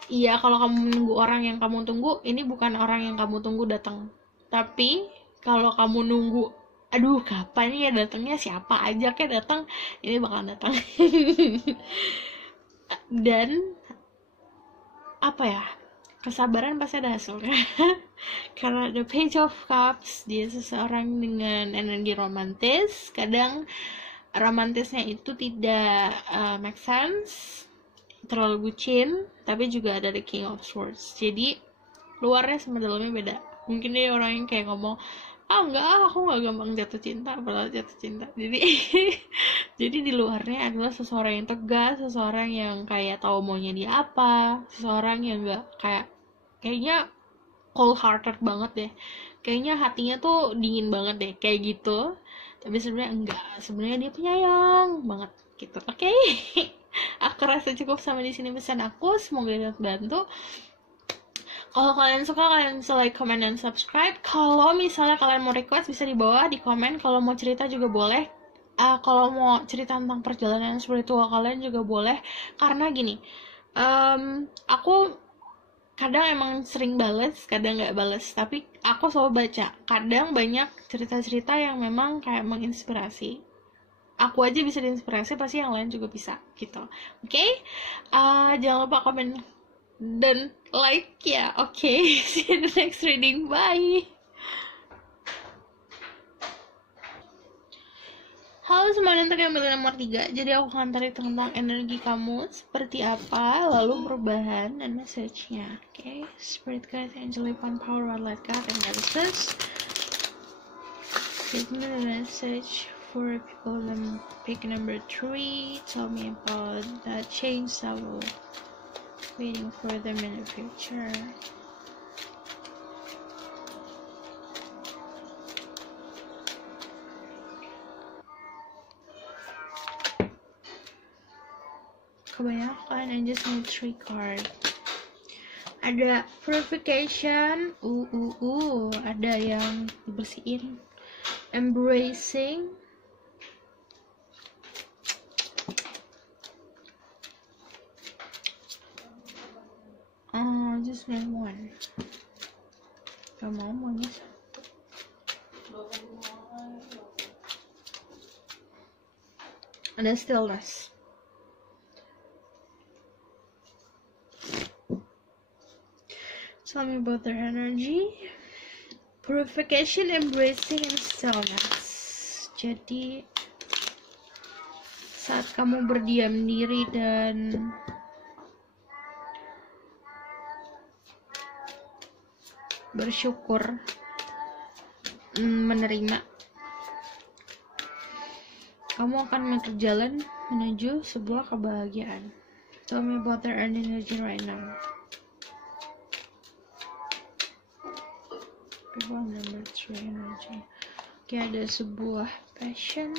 Iya, kalau kamu menunggu orang yang kamu tunggu, ini bukan orang yang kamu tunggu datang. Tapi kalau kamu nunggu, aduh kapan ya datangnya, siapa aja kayak datang, ini bakalan datang. Dan apa ya, kesabaran pasti ada hasilnya. Karena the Page of Cups, dia seseorang dengan energi romantis. Kadang romantisnya itu tidak make sense, terlalu bucin. Tapi juga ada the King of Swords, jadi luarnya sama dalamnya beda. Mungkin dia orang yang kayak ngomong, aku nggak gampang jatuh cinta, padahal jatuh cinta. Jadi di luarnya adalah seseorang yang tegas, seseorang yang kayak tahu maunya dia apa, seseorang yang nggak kayaknya cold hearted banget deh, kayaknya hatinya tuh dingin banget deh, kayak gitu. Tapi sebenarnya enggak, sebenarnya dia penyayang banget gitu. Oke. Aku rasa cukup sampai di sini pesan aku, semoga dapat bantu. Kalau kalian suka, kalian bisa like, comment, dan subscribe. Kalau misalnya kalian mau request, bisa di bawah di komen. Kalau mau cerita juga boleh. Kalau mau cerita tentang perjalanan spiritual kalian juga boleh. Karena gini, aku kadang emang sering bales, kadang nggak bales. Tapi aku selalu baca. Kadang banyak cerita-cerita yang memang kayak menginspirasi. Aku aja bisa diinspirasi, pasti yang lain juga bisa gitu. Oke? Jangan lupa komen dan like ya. Oke. See you in the next reading. Bye. Halo semuanya, untuk yang pilih nomor 3. Jadi aku akan tarik tentang energi kamu seperti apa, lalu perubahan dan message-nya. Oke. Spirit guide, angel, divine power, light guide, and guidance. Give me a message for people pick number 3. Tell me about that change I will waiting for them in the future. Kebanyakan, I just need 3 card. Ada purification, ada yang dibersihin, embracing, just need 1. Gak maunya 1. Ada stillness. Tell me about their energy. Purification, embracing, and stillness. Jadi saat kamu berdiam diri dan bersyukur, menerima, kamu akan berjalan menuju sebuah kebahagiaan. Tell me about their energy right now. People number 3 energy. Oke, ada sebuah passion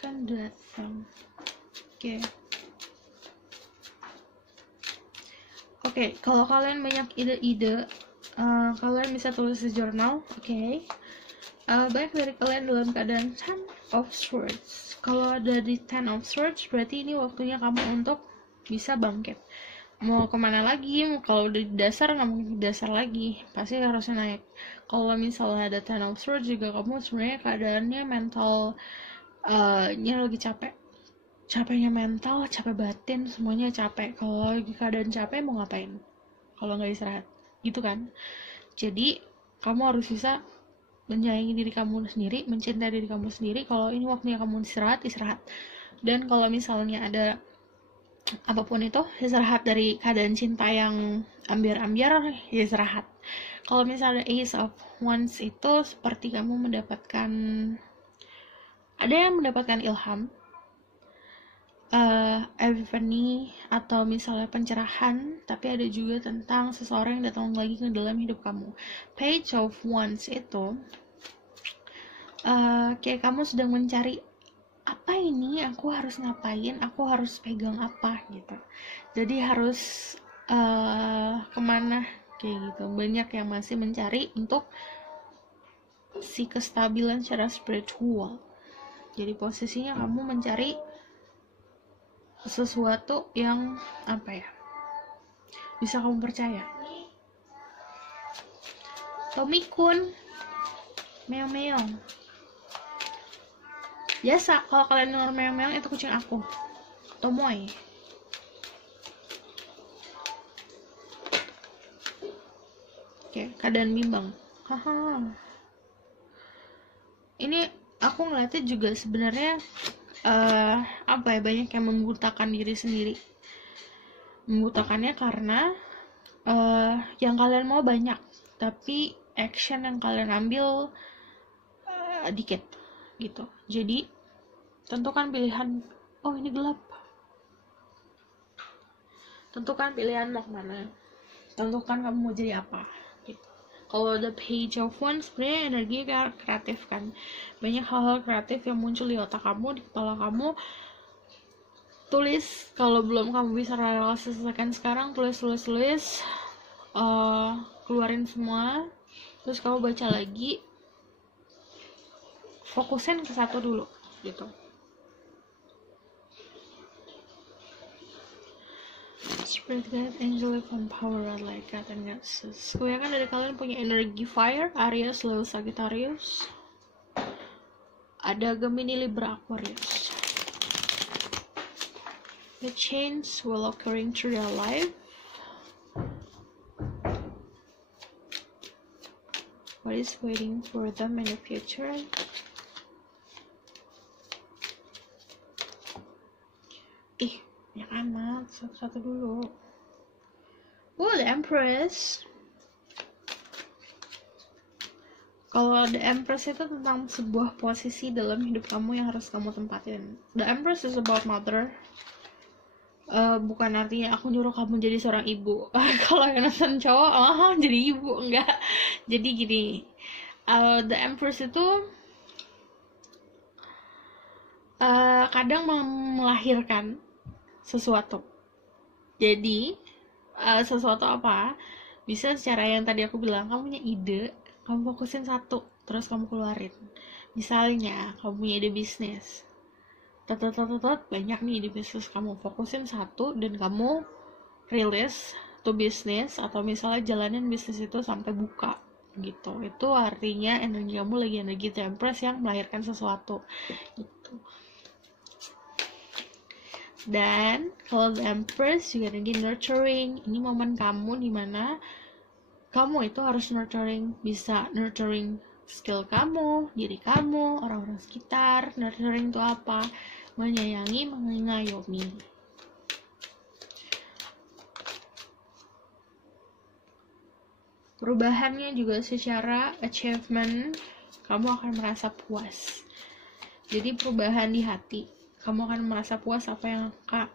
kan datang. Oke, kalau kalian banyak ide-ide, kalian bisa tulis di jurnal. Banyak dari kalian dalam keadaan 10 of Swords. Kalau ada di 10 of Swords, berarti ini waktunya kamu untuk bisa bangkit. Mau kemana lagi? Kalau udah di dasar, nggak mungkin di dasar lagi, pasti harusnya naik. Kalau misalnya ada 10 of Swords juga, kamu sebenarnya keadaannya mental nya lagi capeknya mental, capek batin, semuanya capek. Kalau lagi keadaan capek mau ngapain kalau nggak istirahat, gitu kan? Jadi kamu harus bisa menyayangi diri kamu sendiri, mencintai diri kamu sendiri. Kalau ini waktunya kamu istirahat. Dan kalau misalnya ada apapun itu, istirahat dari keadaan cinta yang ambiar-ambiar, istirahat. Kalau misalnya Ace of Wands itu seperti kamu mendapatkan, ada yang mendapatkan ilham, epiphany, atau misalnya pencerahan, tapi ada juga tentang seseorang yang datang lagi ke dalam hidup kamu. Page of Wands itu kayak kamu sedang mencari, apa ini, aku harus ngapain, aku harus pegang apa gitu. Jadi harus kemana, kayak gitu. Banyak yang masih mencari untuk si kestabilan secara spiritual. Jadi posisinya kamu mencari sesuatu yang bisa kamu percaya. Tommy-kun, meong-meong. Biasa kalau kalian denger meong-meong, itu kucing aku, Tomoy. Keadaan bimbang. Ini aku ngeliatnya juga sebenarnya banyak yang membutakan diri sendiri. Membutakannya karena yang kalian mau banyak, tapi action yang kalian ambil dikit gitu. Jadi tentukan pilihan. Ini gelap. Tentukan pilihan mau kemana. Tentukan kamu mau jadi apa gitu. Kalau the Page of Wands, sebenarnya energi kreatif kan. Banyak hal-hal kreatif yang muncul di otak kamu, di kepala kamu. Tulis, kalau belum kamu bisa realisasikan sekarang, tulis, keluarin semua, terus kamu baca lagi, fokusin ke satu dulu gitu. Spirit guide, angelic power, like God and goddesses. Kebanyakan dari kalian punya energi fire, Aries, Leo, Sagittarius. Ada Gemini, Libra, Aquarius. The change will occurring through your life. What is waiting for them in the future? Ya amat, satu-satu dulu. The Empress. Kalau The Empress itu tentang sebuah posisi dalam hidup kamu yang harus kamu tempatin. The Empress is about mother. Bukan artinya aku nyuruh kamu jadi seorang ibu. Kalau yang nonton cowok, jadi ibu, enggak. Jadi gini, The Empress itu kadang melahirkan sesuatu. Jadi sesuatu apa? Bisa secara yang tadi aku bilang, kamu punya ide, kamu fokusin satu, terus kamu keluarin. Misalnya, kamu punya ide bisnis, banyak nih ide bisnis, kamu fokusin satu dan kamu rilis tuh bisnis, atau misalnya jalanin bisnis itu sampai buka gitu. Itu artinya energi kamu lagi energi Empress yang melahirkan sesuatu gitu. Dan kalau The Empress juga energi nurturing. Ini momen kamu dimana kamu itu harus nurturing, bisa nurturing skill kamu, diri kamu, orang-orang sekitar. Nurturing itu apa? Menyayangi, mengayomi. Perubahannya juga secara achievement, kamu akan merasa puas. Jadi perubahan di hati, kamu akan merasa puas apa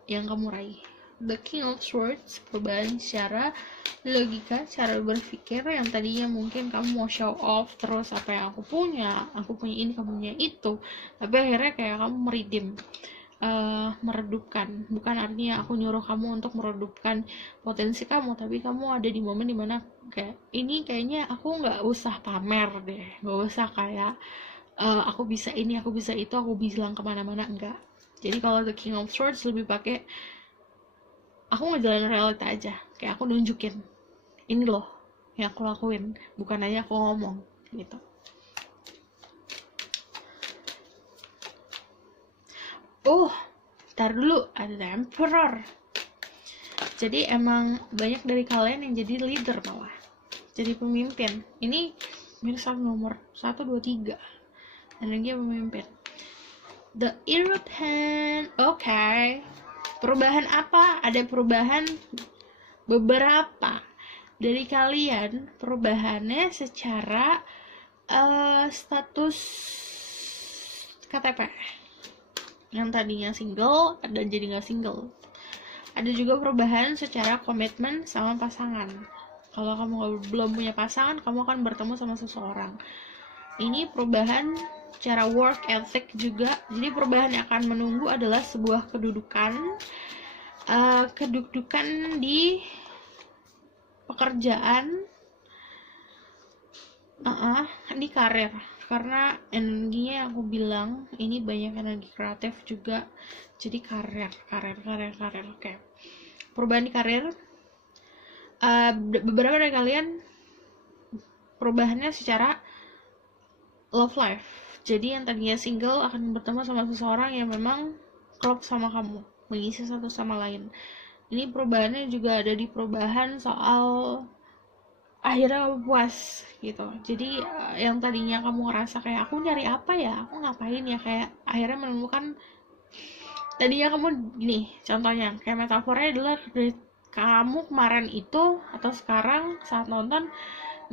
yang kamu raih. The King of Swords, perubahan secara logika, cara berpikir yang tadinya mungkin kamu mau show off terus apa yang aku punya ini, kamu punya itu, tapi akhirnya kayak kamu meredupkan. Bukan artinya aku nyuruh kamu untuk meredupkan potensi kamu, tapi kamu ada di momen dimana kayak ini kayaknya aku nggak usah pamer deh, nggak usah kayak aku bisa ini, aku bisa itu, aku bilang kemana-mana, enggak. Jadi kalau The King of Swords lebih pakai aku ngejalanin realita aja, kayak aku nunjukin ini loh yang aku lakuin, bukan aja aku ngomong gitu. Ntar dulu, ada The Emperor. Jadi emang banyak dari kalian yang jadi leader malah, jadi pemimpin. Ini mirsa nomor 1, 2, 3, energi pemimpin. The European. Oke. Perubahan apa? Ada perubahan beberapa dari kalian. Perubahannya secara status KTP. Yang tadinya single ada jadi nggak single. Ada juga perubahan secara komitmen sama pasangan. Kalau kamu belum punya pasangan, kamu akan bertemu sama seseorang. Ini perubahan cara work ethic juga. Jadi perubahan yang akan menunggu adalah sebuah kedudukan di pekerjaan, di karir. Karena energinya yang aku bilang ini banyak energi kreatif juga. Jadi karir. Oke. Perubahan di karir. Beberapa dari kalian perubahannya secara love life. Jadi yang tadinya single akan bertemu sama seseorang yang memang klop sama kamu, mengisi satu sama lain. Ini perubahannya juga ada di perubahan soal akhirnya kamu puas gitu. Jadi yang tadinya kamu ngerasa kayak aku nyari apa ya, aku ngapain ya, kayak akhirnya menemukan. Tadinya kamu gini, contohnya kayak metafornya adalah kamu kemarin itu atau sekarang saat nonton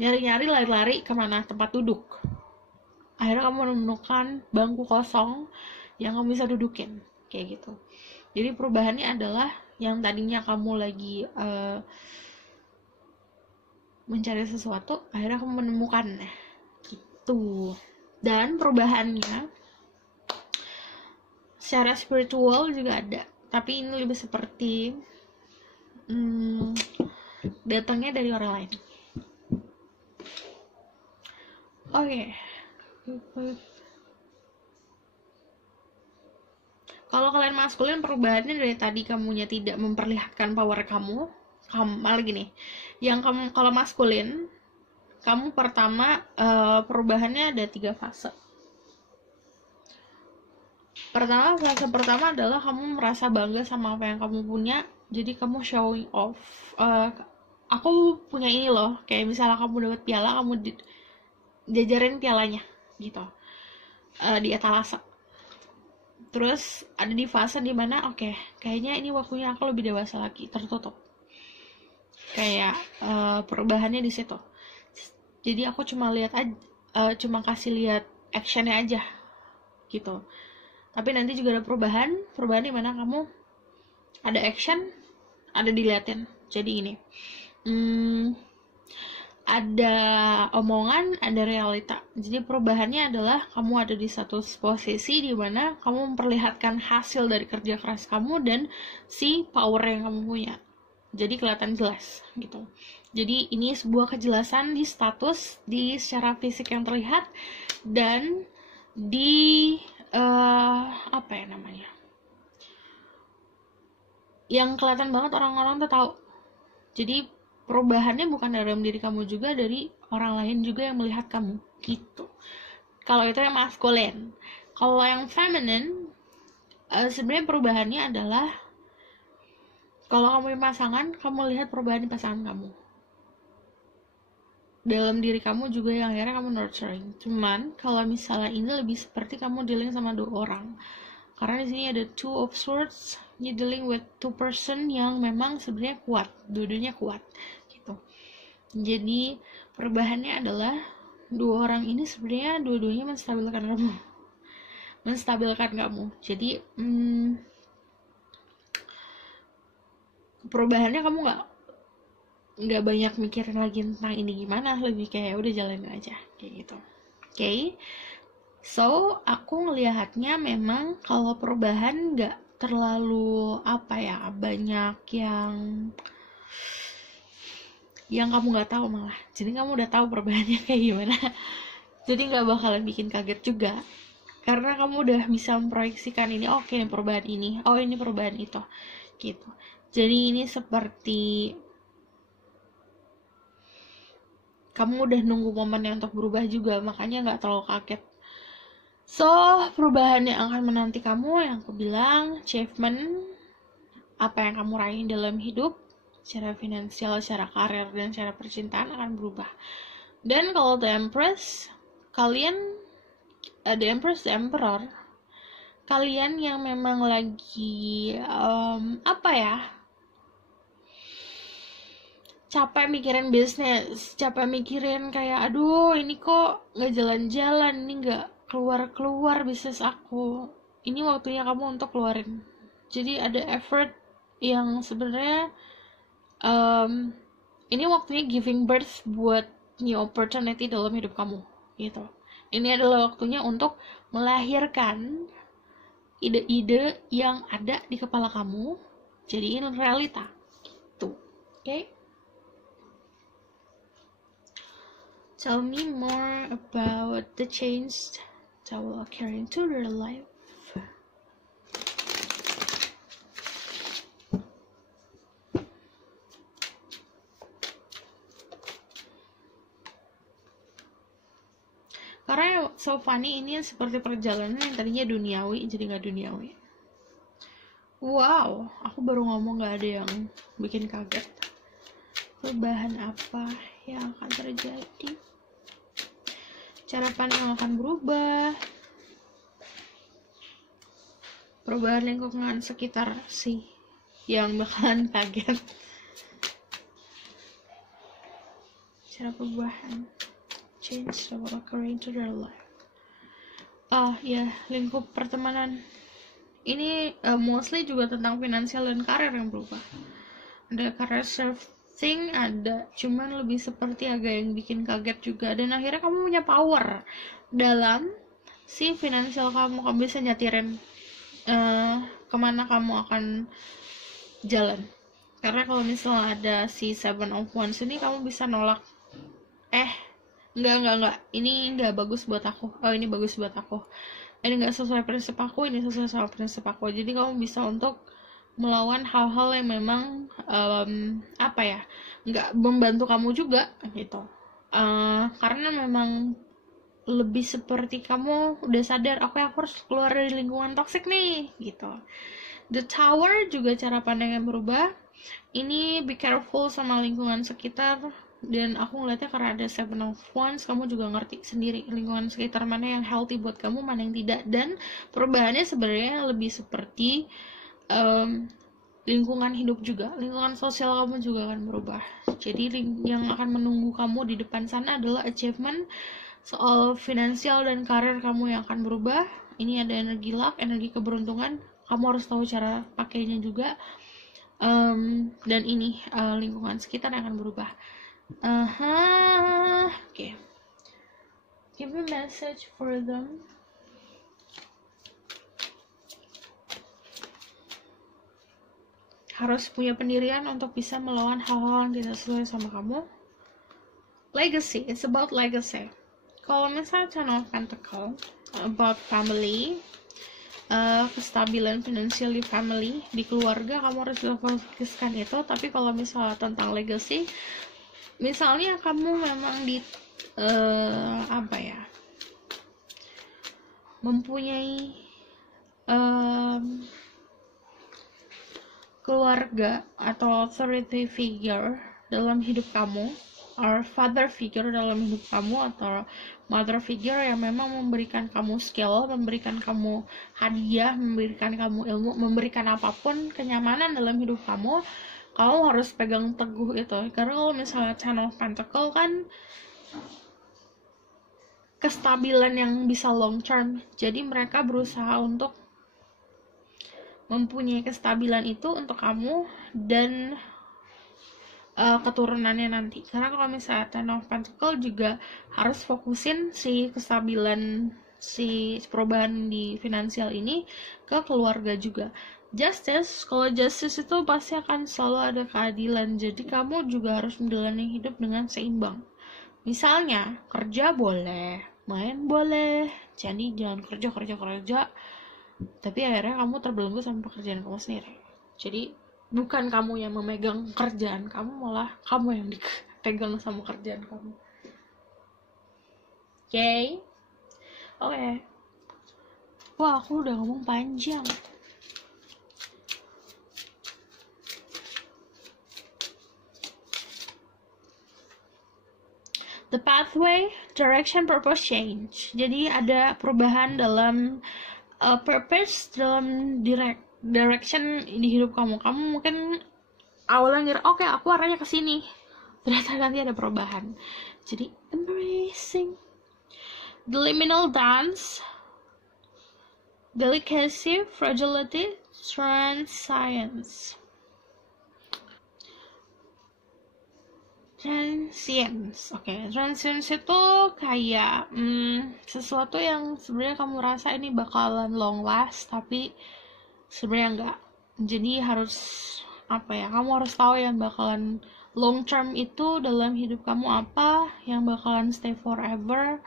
nyari-nyari lari-lari kemana tempat duduk. Akhirnya kamu menemukan bangku kosong yang kamu bisa dudukin, kayak gitu. Jadi perubahannya adalah yang tadinya kamu lagi mencari sesuatu, akhirnya kamu menemukan gitu. Dan perubahannya secara spiritual juga ada, tapi ini lebih seperti datangnya dari orang lain. Oke. Kalau kalian maskulin, perubahannya dari tadi kamunya tidak memperlihatkan power kamu malah gini. Yang kamu kalau maskulin, kamu pertama perubahannya ada 3 fase. Fase pertama adalah kamu merasa bangga sama apa yang kamu punya, jadi kamu showing off. Aku punya ini loh, kayak misalnya kamu dapat piala, kamu jajarin pialanya gitu di etalase. Terus ada di fase dimana kayaknya ini waktunya aku lebih dewasa lagi, tertutup. Kayak perubahannya di situ. Jadi aku cuma lihat aja, cuma kasih lihat actionnya aja gitu, tapi nanti juga ada perubahan di mana kamu ada action, ada diliatin. Jadi ini ada omongan, ada realita. Jadi perubahannya adalah kamu ada di satu posisi di mana kamu memperlihatkan hasil dari kerja keras kamu dan si power yang kamu punya. Jadi kelihatan jelas gitu. Jadi ini sebuah kejelasan di status, di secara fisik yang terlihat, dan di apa ya namanya, yang kelihatan banget orang-orang tuh tahu. Jadi perubahannya bukan dalam diri kamu juga, dari orang lain juga yang melihat kamu gitu. Kalau itu yang maskulin. Kalau yang feminine, sebenarnya perubahannya adalah kalau kamu punya pasangan, kamu lihat perubahan di pasangan kamu. Dalam diri kamu juga yang akhirnya kamu nurturing. Cuman kalau misalnya ini lebih seperti kamu dealing sama 2 orang. Karena di sini ada two of swords, you dealing with 2 person yang memang sebenarnya kuat, dua-duanya kuat gitu. Jadi perubahannya adalah 2 orang ini sebenarnya dua-duanya menstabilkan kamu. Jadi perubahannya kamu nggak banyak mikirin lagi tentang ini gimana, lebih kayak udah jalanin aja kayak gitu. Okay? So aku ngelihatnya memang kalau perubahan nggak terlalu banyak yang kamu nggak tahu malah. Jadi kamu udah tahu perubahannya kayak gimana. Jadi nggak bakalan bikin kaget juga, karena kamu udah bisa memproyeksikan ini, oke, ini perubahan ini, oh ini perubahan itu gitu. Jadi ini seperti kamu udah nunggu momennya untuk berubah juga, makanya nggak terlalu kaget. So, perubahan yang akan menanti kamu, yang aku bilang, achievement, apa yang kamu raih dalam hidup, secara finansial, secara karir, dan secara percintaan akan berubah. Dan kalau The Empress, kalian, The Empress, The Emperor, kalian yang memang lagi, capek mikirin bisnis, capek mikirin kayak, aduh ini kok nggak jalan-jalan, ini nggak keluar-keluar bisnis aku. Ini waktunya kamu untuk keluarin. Jadi ada effort yang sebenarnya ini waktunya giving birth buat new opportunity dalam hidup kamu gitu. Ini adalah waktunya untuk melahirkan ide-ide yang ada di kepala kamu jadiin realita gitu. Okay? Tell me more about the change that will occur into your life. Karena so funny, ini seperti perjalanan yang tadinya duniawi jadi nggak duniawi. Wow, aku baru ngomong nggak ada yang bikin kaget. Perubahan apa yang akan terjadi? Cara pandang akan berubah. Perubahan lingkungan sekitar sih yang bakalan kaget. Cara perubahan, change that will occur into their life. Lingkup pertemanan ini mostly juga tentang finansial dan karir yang berubah. Ada career thing, ada, cuman lebih seperti agak yang bikin kaget juga. Dan akhirnya kamu punya power dalam si finansial kamu bisa nyatirin kemana kamu akan jalan. Karena kalau misalnya ada si 7 of Wands ini, kamu bisa nolak, enggak, ini enggak bagus buat aku, ini bagus buat aku, ini enggak sesuai prinsip aku, ini sesuai sama prinsip aku. Jadi kamu bisa untuk melawan hal-hal yang memang nggak membantu kamu juga gitu, karena memang lebih seperti kamu udah sadar, aku harus keluar dari lingkungan toksik nih gitu. The Tower juga cara pandang yang berubah. Ini be careful sama lingkungan sekitar, dan aku ngeliatnya karena ada 7 of Wands, kamu juga ngerti sendiri lingkungan sekitar mana yang healthy buat kamu, mana yang tidak. Dan perubahannya sebenarnya lebih seperti lingkungan hidup juga, lingkungan sosial kamu juga akan berubah. Jadi yang akan menunggu kamu di depan sana adalah achievement, soal finansial dan karir kamu yang akan berubah. Ini ada energi luck, energi keberuntungan. Kamu harus tahu cara pakainya juga. Dan ini lingkungan sekitar yang akan berubah. Okay. Give me a message for them. Harus punya pendirian untuk bisa melawan hal-hal yang tidak sesuai sama kamu. Legacy, it's about legacy. Kalau misalnya Channel of Pentacle, about family, kestabilan finansial di family, di keluarga, kamu harus fokuskan itu. Tapi kalau misalnya tentang legacy, misalnya kamu memang di mempunyai keluarga atau authority figure dalam hidup kamu, or father figure dalam hidup kamu, atau mother figure yang memang memberikan kamu skill, memberikan kamu hadiah, memberikan kamu ilmu, memberikan apapun kenyamanan dalam hidup kamu, kamu harus pegang teguh itu. Karena kalau misalnya Channel of Pentacle kan kestabilan yang bisa long term, jadi mereka berusaha untuk mempunyai kestabilan itu untuk kamu dan keturunannya nanti. Karena kalau misalnya Ten of Pentacle juga harus fokusin si kestabilan, si perubahan di finansial ini ke keluarga juga. Justice, kalau justice itu pasti akan selalu ada keadilan, jadi kamu juga harus menjalani hidup dengan seimbang. Misalnya kerja boleh, main boleh, jadi jangan kerja tapi akhirnya kamu terbelenggu sama pekerjaan kamu sendiri. Jadi bukan kamu yang memegang kerjaan kamu, malah kamu yang dipegang sama kerjaan kamu. Oke. Wah, aku udah ngomong panjang. The pathway, direction, purpose, change. Jadi ada perubahan dalam purpose, dalam direction di hidup kamu. Kamu mungkin awalnya ngira, oke, aku arahnya ke sini. Ternyata nanti ada perubahan. Jadi embracing. The liminal dance, delicacy, fragility, transience. Transience, transience itu kayak sesuatu yang sebenarnya kamu rasa ini bakalan long last, tapi sebenarnya enggak. Jadi harus kamu harus tahu yang bakalan long term itu dalam hidup kamu apa, yang bakalan stay forever.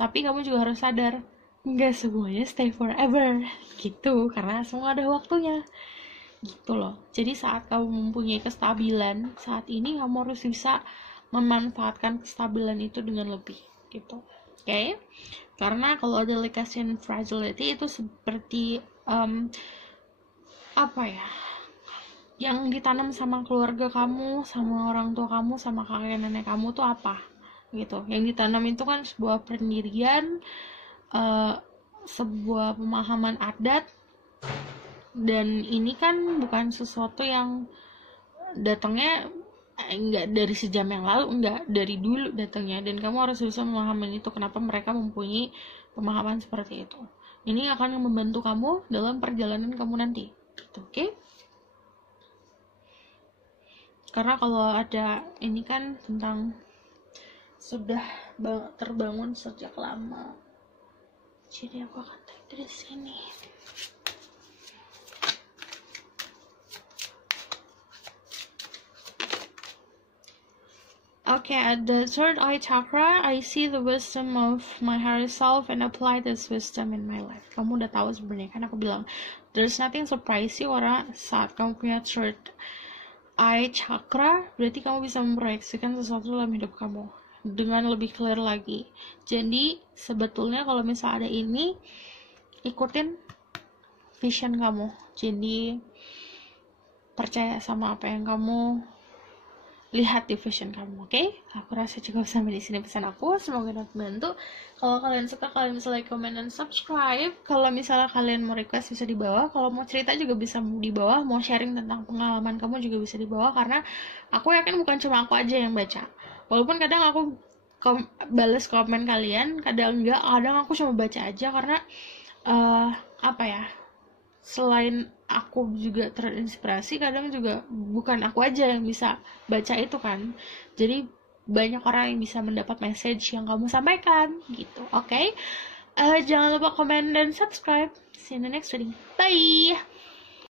Tapi kamu juga harus sadar, enggak semuanya stay forever gitu, karena semua ada waktunya. Gitu loh. Jadi saat kamu mempunyai kestabilan saat ini, kamu harus bisa memanfaatkan kestabilan itu dengan lebih gitu. Oke? Karena kalau delicacy and fragility itu seperti yang ditanam sama keluarga kamu, sama orang tua kamu, sama kakek nenek kamu tuh apa gitu. Yang ditanam itu kan sebuah pendirian, sebuah pemahaman adat. Dan ini kan bukan sesuatu yang datangnya enggak dari sejam yang lalu, enggak, dari dulu datangnya. Dan kamu harus bisa memahami itu, kenapa mereka mempunyai pemahaman seperti itu. Ini akan membantu kamu dalam perjalanan kamu nanti gitu, oke? Karena kalau ada ini kan tentang sudah terbangun sejak lama, jadi aku akan tarik dari sini. Okay, at the third eye chakra, I see the wisdom of my higher self and apply this wisdom in my life. Kamu udah tahu sebenarnya, kan aku bilang there's nothing surprise you orang saat kamu punya third eye chakra, berarti kamu bisa memproyeksikan sesuatu dalam hidup kamu dengan lebih clear lagi. Jadi sebetulnya kalau misalnya ada ini, ikutin vision kamu. Jadi percaya sama apa yang kamu lihat di vision kamu, oke? Aku rasa cukup sampai di sini pesan aku. Semoga dapat membantu. Kalau kalian suka, kalian bisa like, comment, dan subscribe. Kalau misalnya kalian mau request bisa di bawah. Kalau mau cerita juga bisa di bawah. Mau sharing tentang pengalaman kamu juga bisa di bawah. Karena aku yakin bukan cuma aku aja yang baca. Walaupun kadang aku balas komen kalian, kadang enggak, kadang aku cuma baca aja karena apa ya, selain aku juga terinspirasi, kadang juga bukan aku aja yang bisa baca itu kan, jadi banyak orang yang bisa mendapat message yang kamu sampaikan gitu. Oke? Jangan lupa komen dan subscribe. See you in the next video. Bye.